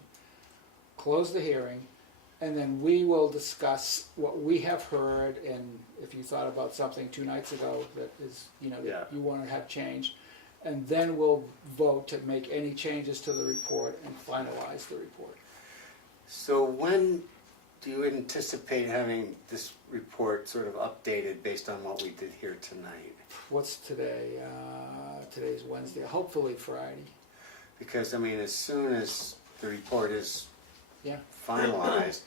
Close the hearing, and then we will discuss what we have heard, and if you thought about something 2 nights ago that is, that Yeah. you want to have changed, and then we'll vote to make any changes to the report and finalize the report. So when do you anticipate having this report sort of updated based on what we did here tonight? What's today? Today's Wednesday, hopefully Friday. Because, I mean, as soon as the report is Yeah. finalized,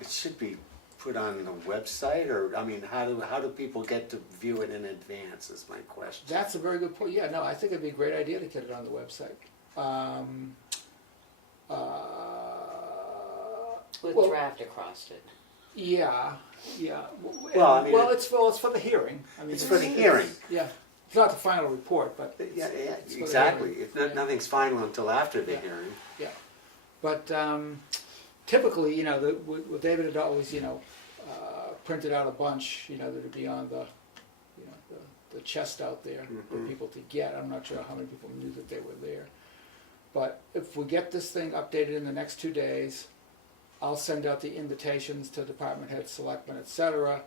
it should be put on the website, or, I mean, how do people get to view it in advance is my question. That's a very good point. Yeah, no, I think it'd be a great idea to get it on the website. With Well- draft across it. Yeah. Well, I mean, it's for the hearing. I mean, It's for the hearing. Yeah, it's not the final report, but Yeah, it's for the exactly. hearing. If not, Yeah. nothing's final until after the Yeah. hearing. Yeah, but typically, what David had always, printed out a bunch, that'd be on the chest out there for Mhm. people to get. I'm not sure how many people knew that they were there. But if we get this thing updated in the next 2 days, I'll send out the invitations to department heads, selectmen, etc.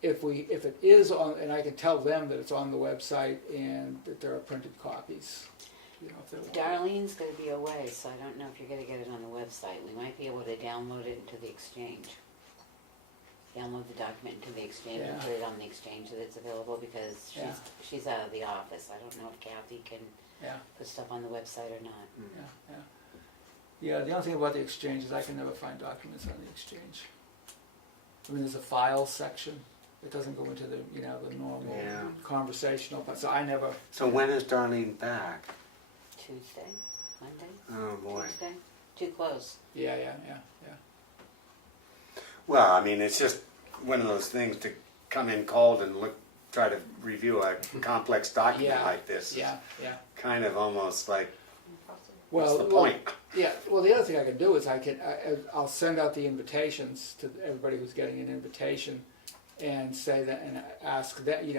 If it is on, and I can tell them that it's on the website and that there are printed copies, if they want. Darlene's going to be away, so I don't know if you're going to get it on the website. We might be able to download it into the Exchange. Download the document into the Exchange and Yeah. put it on the Exchange so that it's available because Yeah. she's out of the office. I don't know if Kathi can Yeah, put stuff on the website or not. yeah. Yeah, the only thing about the Exchange is I can never find documents on the Exchange. I mean, there's a file section. It doesn't go into the normal Yeah. conversational, but so I never. So when is Darlene back? Tuesday? Monday? Oh, boy. Tuesday? Too close. Yeah. Well, I mean, it's just one of those things to come in cold and try to review a complex document Yeah, like this. Yeah. Kind of almost like, Well, what's the point? Yeah. Well, the other thing I can do is I'll send out the invitations to everybody who's getting an invitation, and say that and ask that we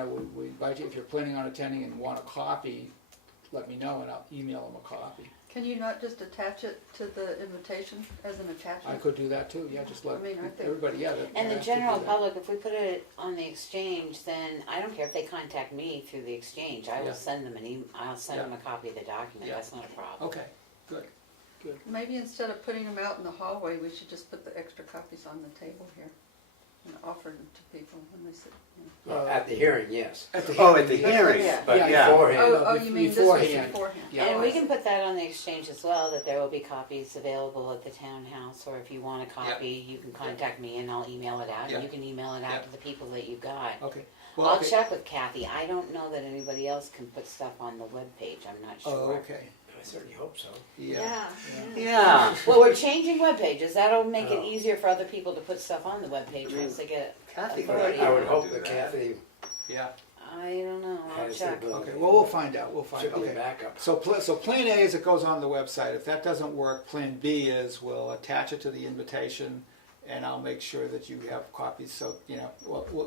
invite you if you're planning on attending and want a copy, let me know and I'll email them a copy. Can you not just attach it to the invitation as an I attachment? could do that too. Yeah, just let I mean, I think- everybody. Yeah. And the have to general do that. public, if we put it on the Exchange, then I don't care if they contact me through the Exchange. I will Yeah. send them I'll send them a copy of the document. Yeah. That's not a problem. Okay. Good. Maybe instead of putting them out in the hallway, we should just put the extra copies on the table here and offer them to people when they sit. At the hearing, yes. At the Oh, at the Yeah. hearing, Yeah. but Yeah. yeah. Beforehand. Oh, you mean this was beforehand. beforehand? Yeah. And Oh, we I can see. put that on the Exchange as well, that there will be copies available at the townhouse, or if you want a copy, you can contact me and I'll email it out, Yeah. and you can email it out Yeah. to the people that you got. Okay. I'll okay. check with Kathi. I don't know that anybody else can put stuff on the webpage. I'm not sure. Oh, okay. I certainly hope so. Yeah. Yeah. Well, we're changing web pages. That'll make it Oh. easier for other people to put stuff on the web page once they get. Kathy, But Authority. I would Yeah. hope that Kathi Yeah. I don't know. I'll has check. the ability. Okay. Well, we'll find out. Should be a Okay. backup. So plan A is it goes on the website. If that doesn't work, plan B is we'll attach it to the invitation and I'll make sure that you have copies, so,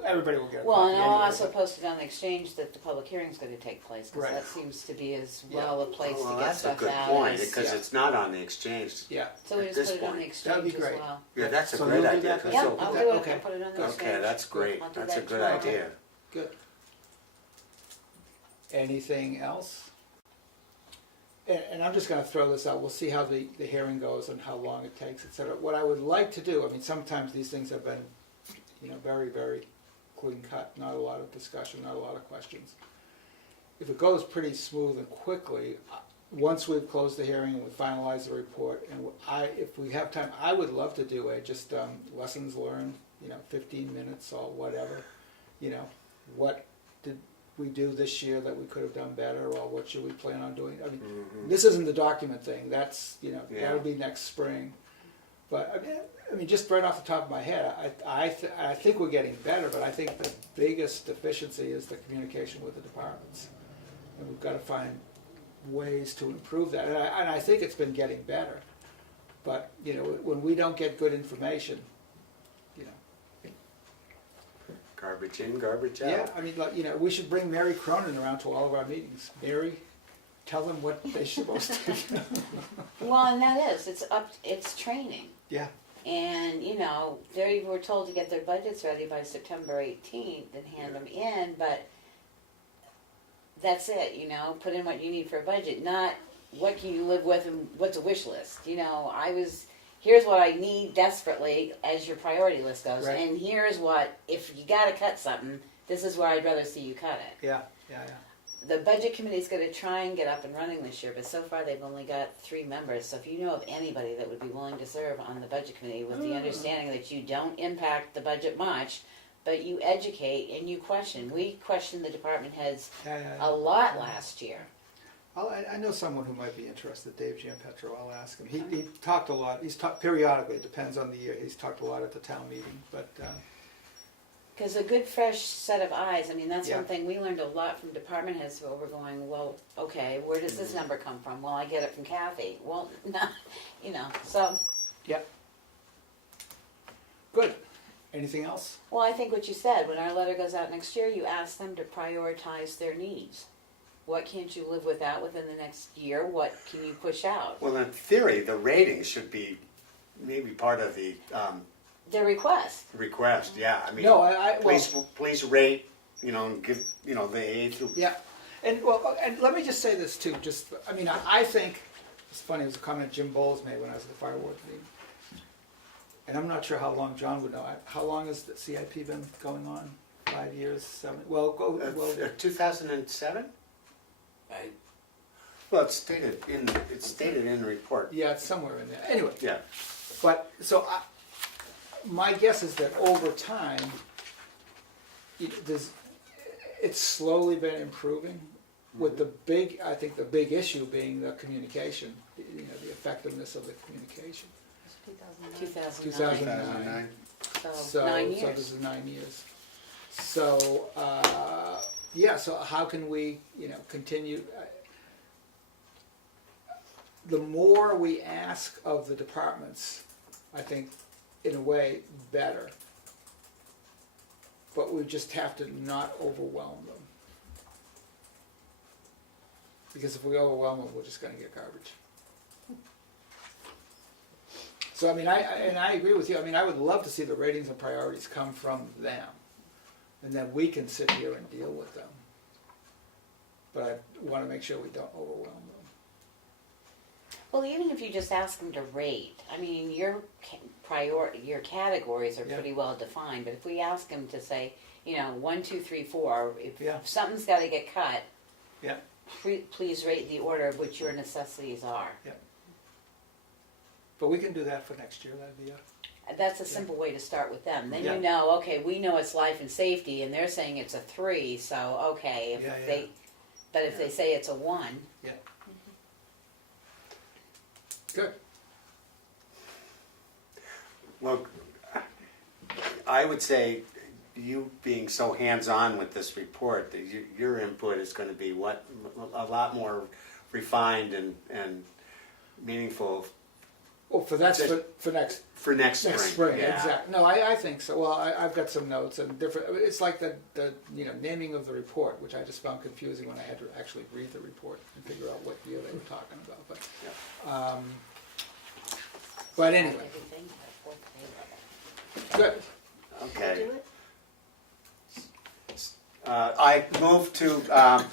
everybody will get a copy Well, and I'll anyway, also but- post it on the exchange that the public hearing's gonna take place, because Right. that seems to be as Yeah. well a place Well, to get that's a stuff good out. point, as- because Yeah. it's not on the exchange. Yeah, So we at just this put it on point. the That'd be exchange as great. well. Yeah, that's a So great you'll do idea. that? 'cause Yeah, you'll- I'll that- do it, okay. I'll put it on the exchange. Okay, that's great. I'll do That's a that good tomorrow. idea. good. Anything else? And I'm just gonna throw this out, we'll see how the hearing goes and how long it takes, et cetera. What I would like to do, I mean, sometimes these things have been, very, very clean cut, not a lot of discussion, not a lot of questions. If it goes pretty smooth and quickly, once we've closed the hearing and we finalize the report, and if we have time, I would love to do just lessons learned, 15 minutes or whatever. What did we do this year that we could have done better, or what should we plan on doing? I mean, this isn't the document thing, that's, that'll be next spring. But, I mean, just right off the top of my head, I think we're getting better, but I think the biggest deficiency is the communication with the departments. And we've got to find ways to improve that, and I think it's been getting better. But, when we don't get good information, Garbage in, garbage out. yeah, I mean, we should bring Mary Cronin around to all of our meetings. Mary, tell them what they're supposed to do. Well, and that is, it's training. Yeah, And, they were told to get their budgets ready by September 18th and hand them in, but that's it, put in what you need for a budget, not what can you live with and what's a wish list. Here's what I need desperately as your priority list goes, Right. and here's what, if you gotta cut something, this is where I'd rather see you cut it. yeah. The budget committee's gonna try and get up and running this year, but so far they've only got 3 members, so if you know of anybody that would be willing to serve on the budget committee with the understanding that you don't impact the budget much, but you educate and you question. We questioned the department heads a lot last year. I know someone who might be interested, Dave Giampetro, I'll ask him. He talked a lot, he's talked periodically, it depends on the year, he's talked a lot at the town meeting, but, Because a good fresh set of eyes, I mean, that's Yeah. one thing we learned a lot from department heads where we're going, well, okay, where does this number come from? Well, I get it from Kathi. Well, no, so. yep. Good. Anything else? Well, I think what you said, when our letter goes out next year, you ask them to prioritize their needs. What can't you live without within the next year? What can you push out? Well, in theory, the rating should be maybe part of the Their request. request, yeah. I mean, No, please rate, and give, the A through. Yeah, and let me just say this too, I think, it's funny, it was a comment Jim Bowles made when I was at the fire ward meeting. And I'm not sure how long John would know. How long has the CIP been going on? 5 years, 7? Well, 2007? I- Well, it's stated in the report. yeah, it's somewhere in there. Anyway, Yeah. but, my guess is that over time, it's slowly been improving, with I think the big issue being the communication, the effectiveness of the communication. 2009. 2009. So 9 years. So this is 9 years. So, so how can we, continue? The more we ask of the departments, I think, in a way, better. But we just have to not overwhelm them. Because if we overwhelm them, we're just gonna get garbage. So, I agree with you. I would love to see the ratings and priorities come from them. And then we can sit here and deal with them. But I want to make sure we don't overwhelm them. Well, even if you just ask them to rate, your categories are Yeah. pretty well defined. But if we ask them to say, 1, 2, 3, 4, if Yeah. something's got to get cut, Yeah. please rate the order of which your necessities are. But we can do that for next year. That'd be That's a simple way to start with them. Then Yeah. you know, okay, we know it's life and safety, and they're saying it's a 3. So okay, if Yeah, yeah. but if they say it's a 1, good. Well, I would say, you being so hands-on with this report, that your input is going to be a lot more refined and meaningful Oh, that's for next next spring. next spring, yeah. exactly. No, I think so. Well, I've got some notes and different. It's like the naming of the report, which I just found confusing when I had to actually read the report and figure out what year they were talking about. But anyway, Everything at a fourth pay level. good. Okay. Do it? I move to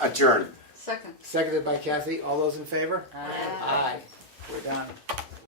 adjourn. Second. Seconded by Kathi. All those in favor? Aye. Aye. We're done.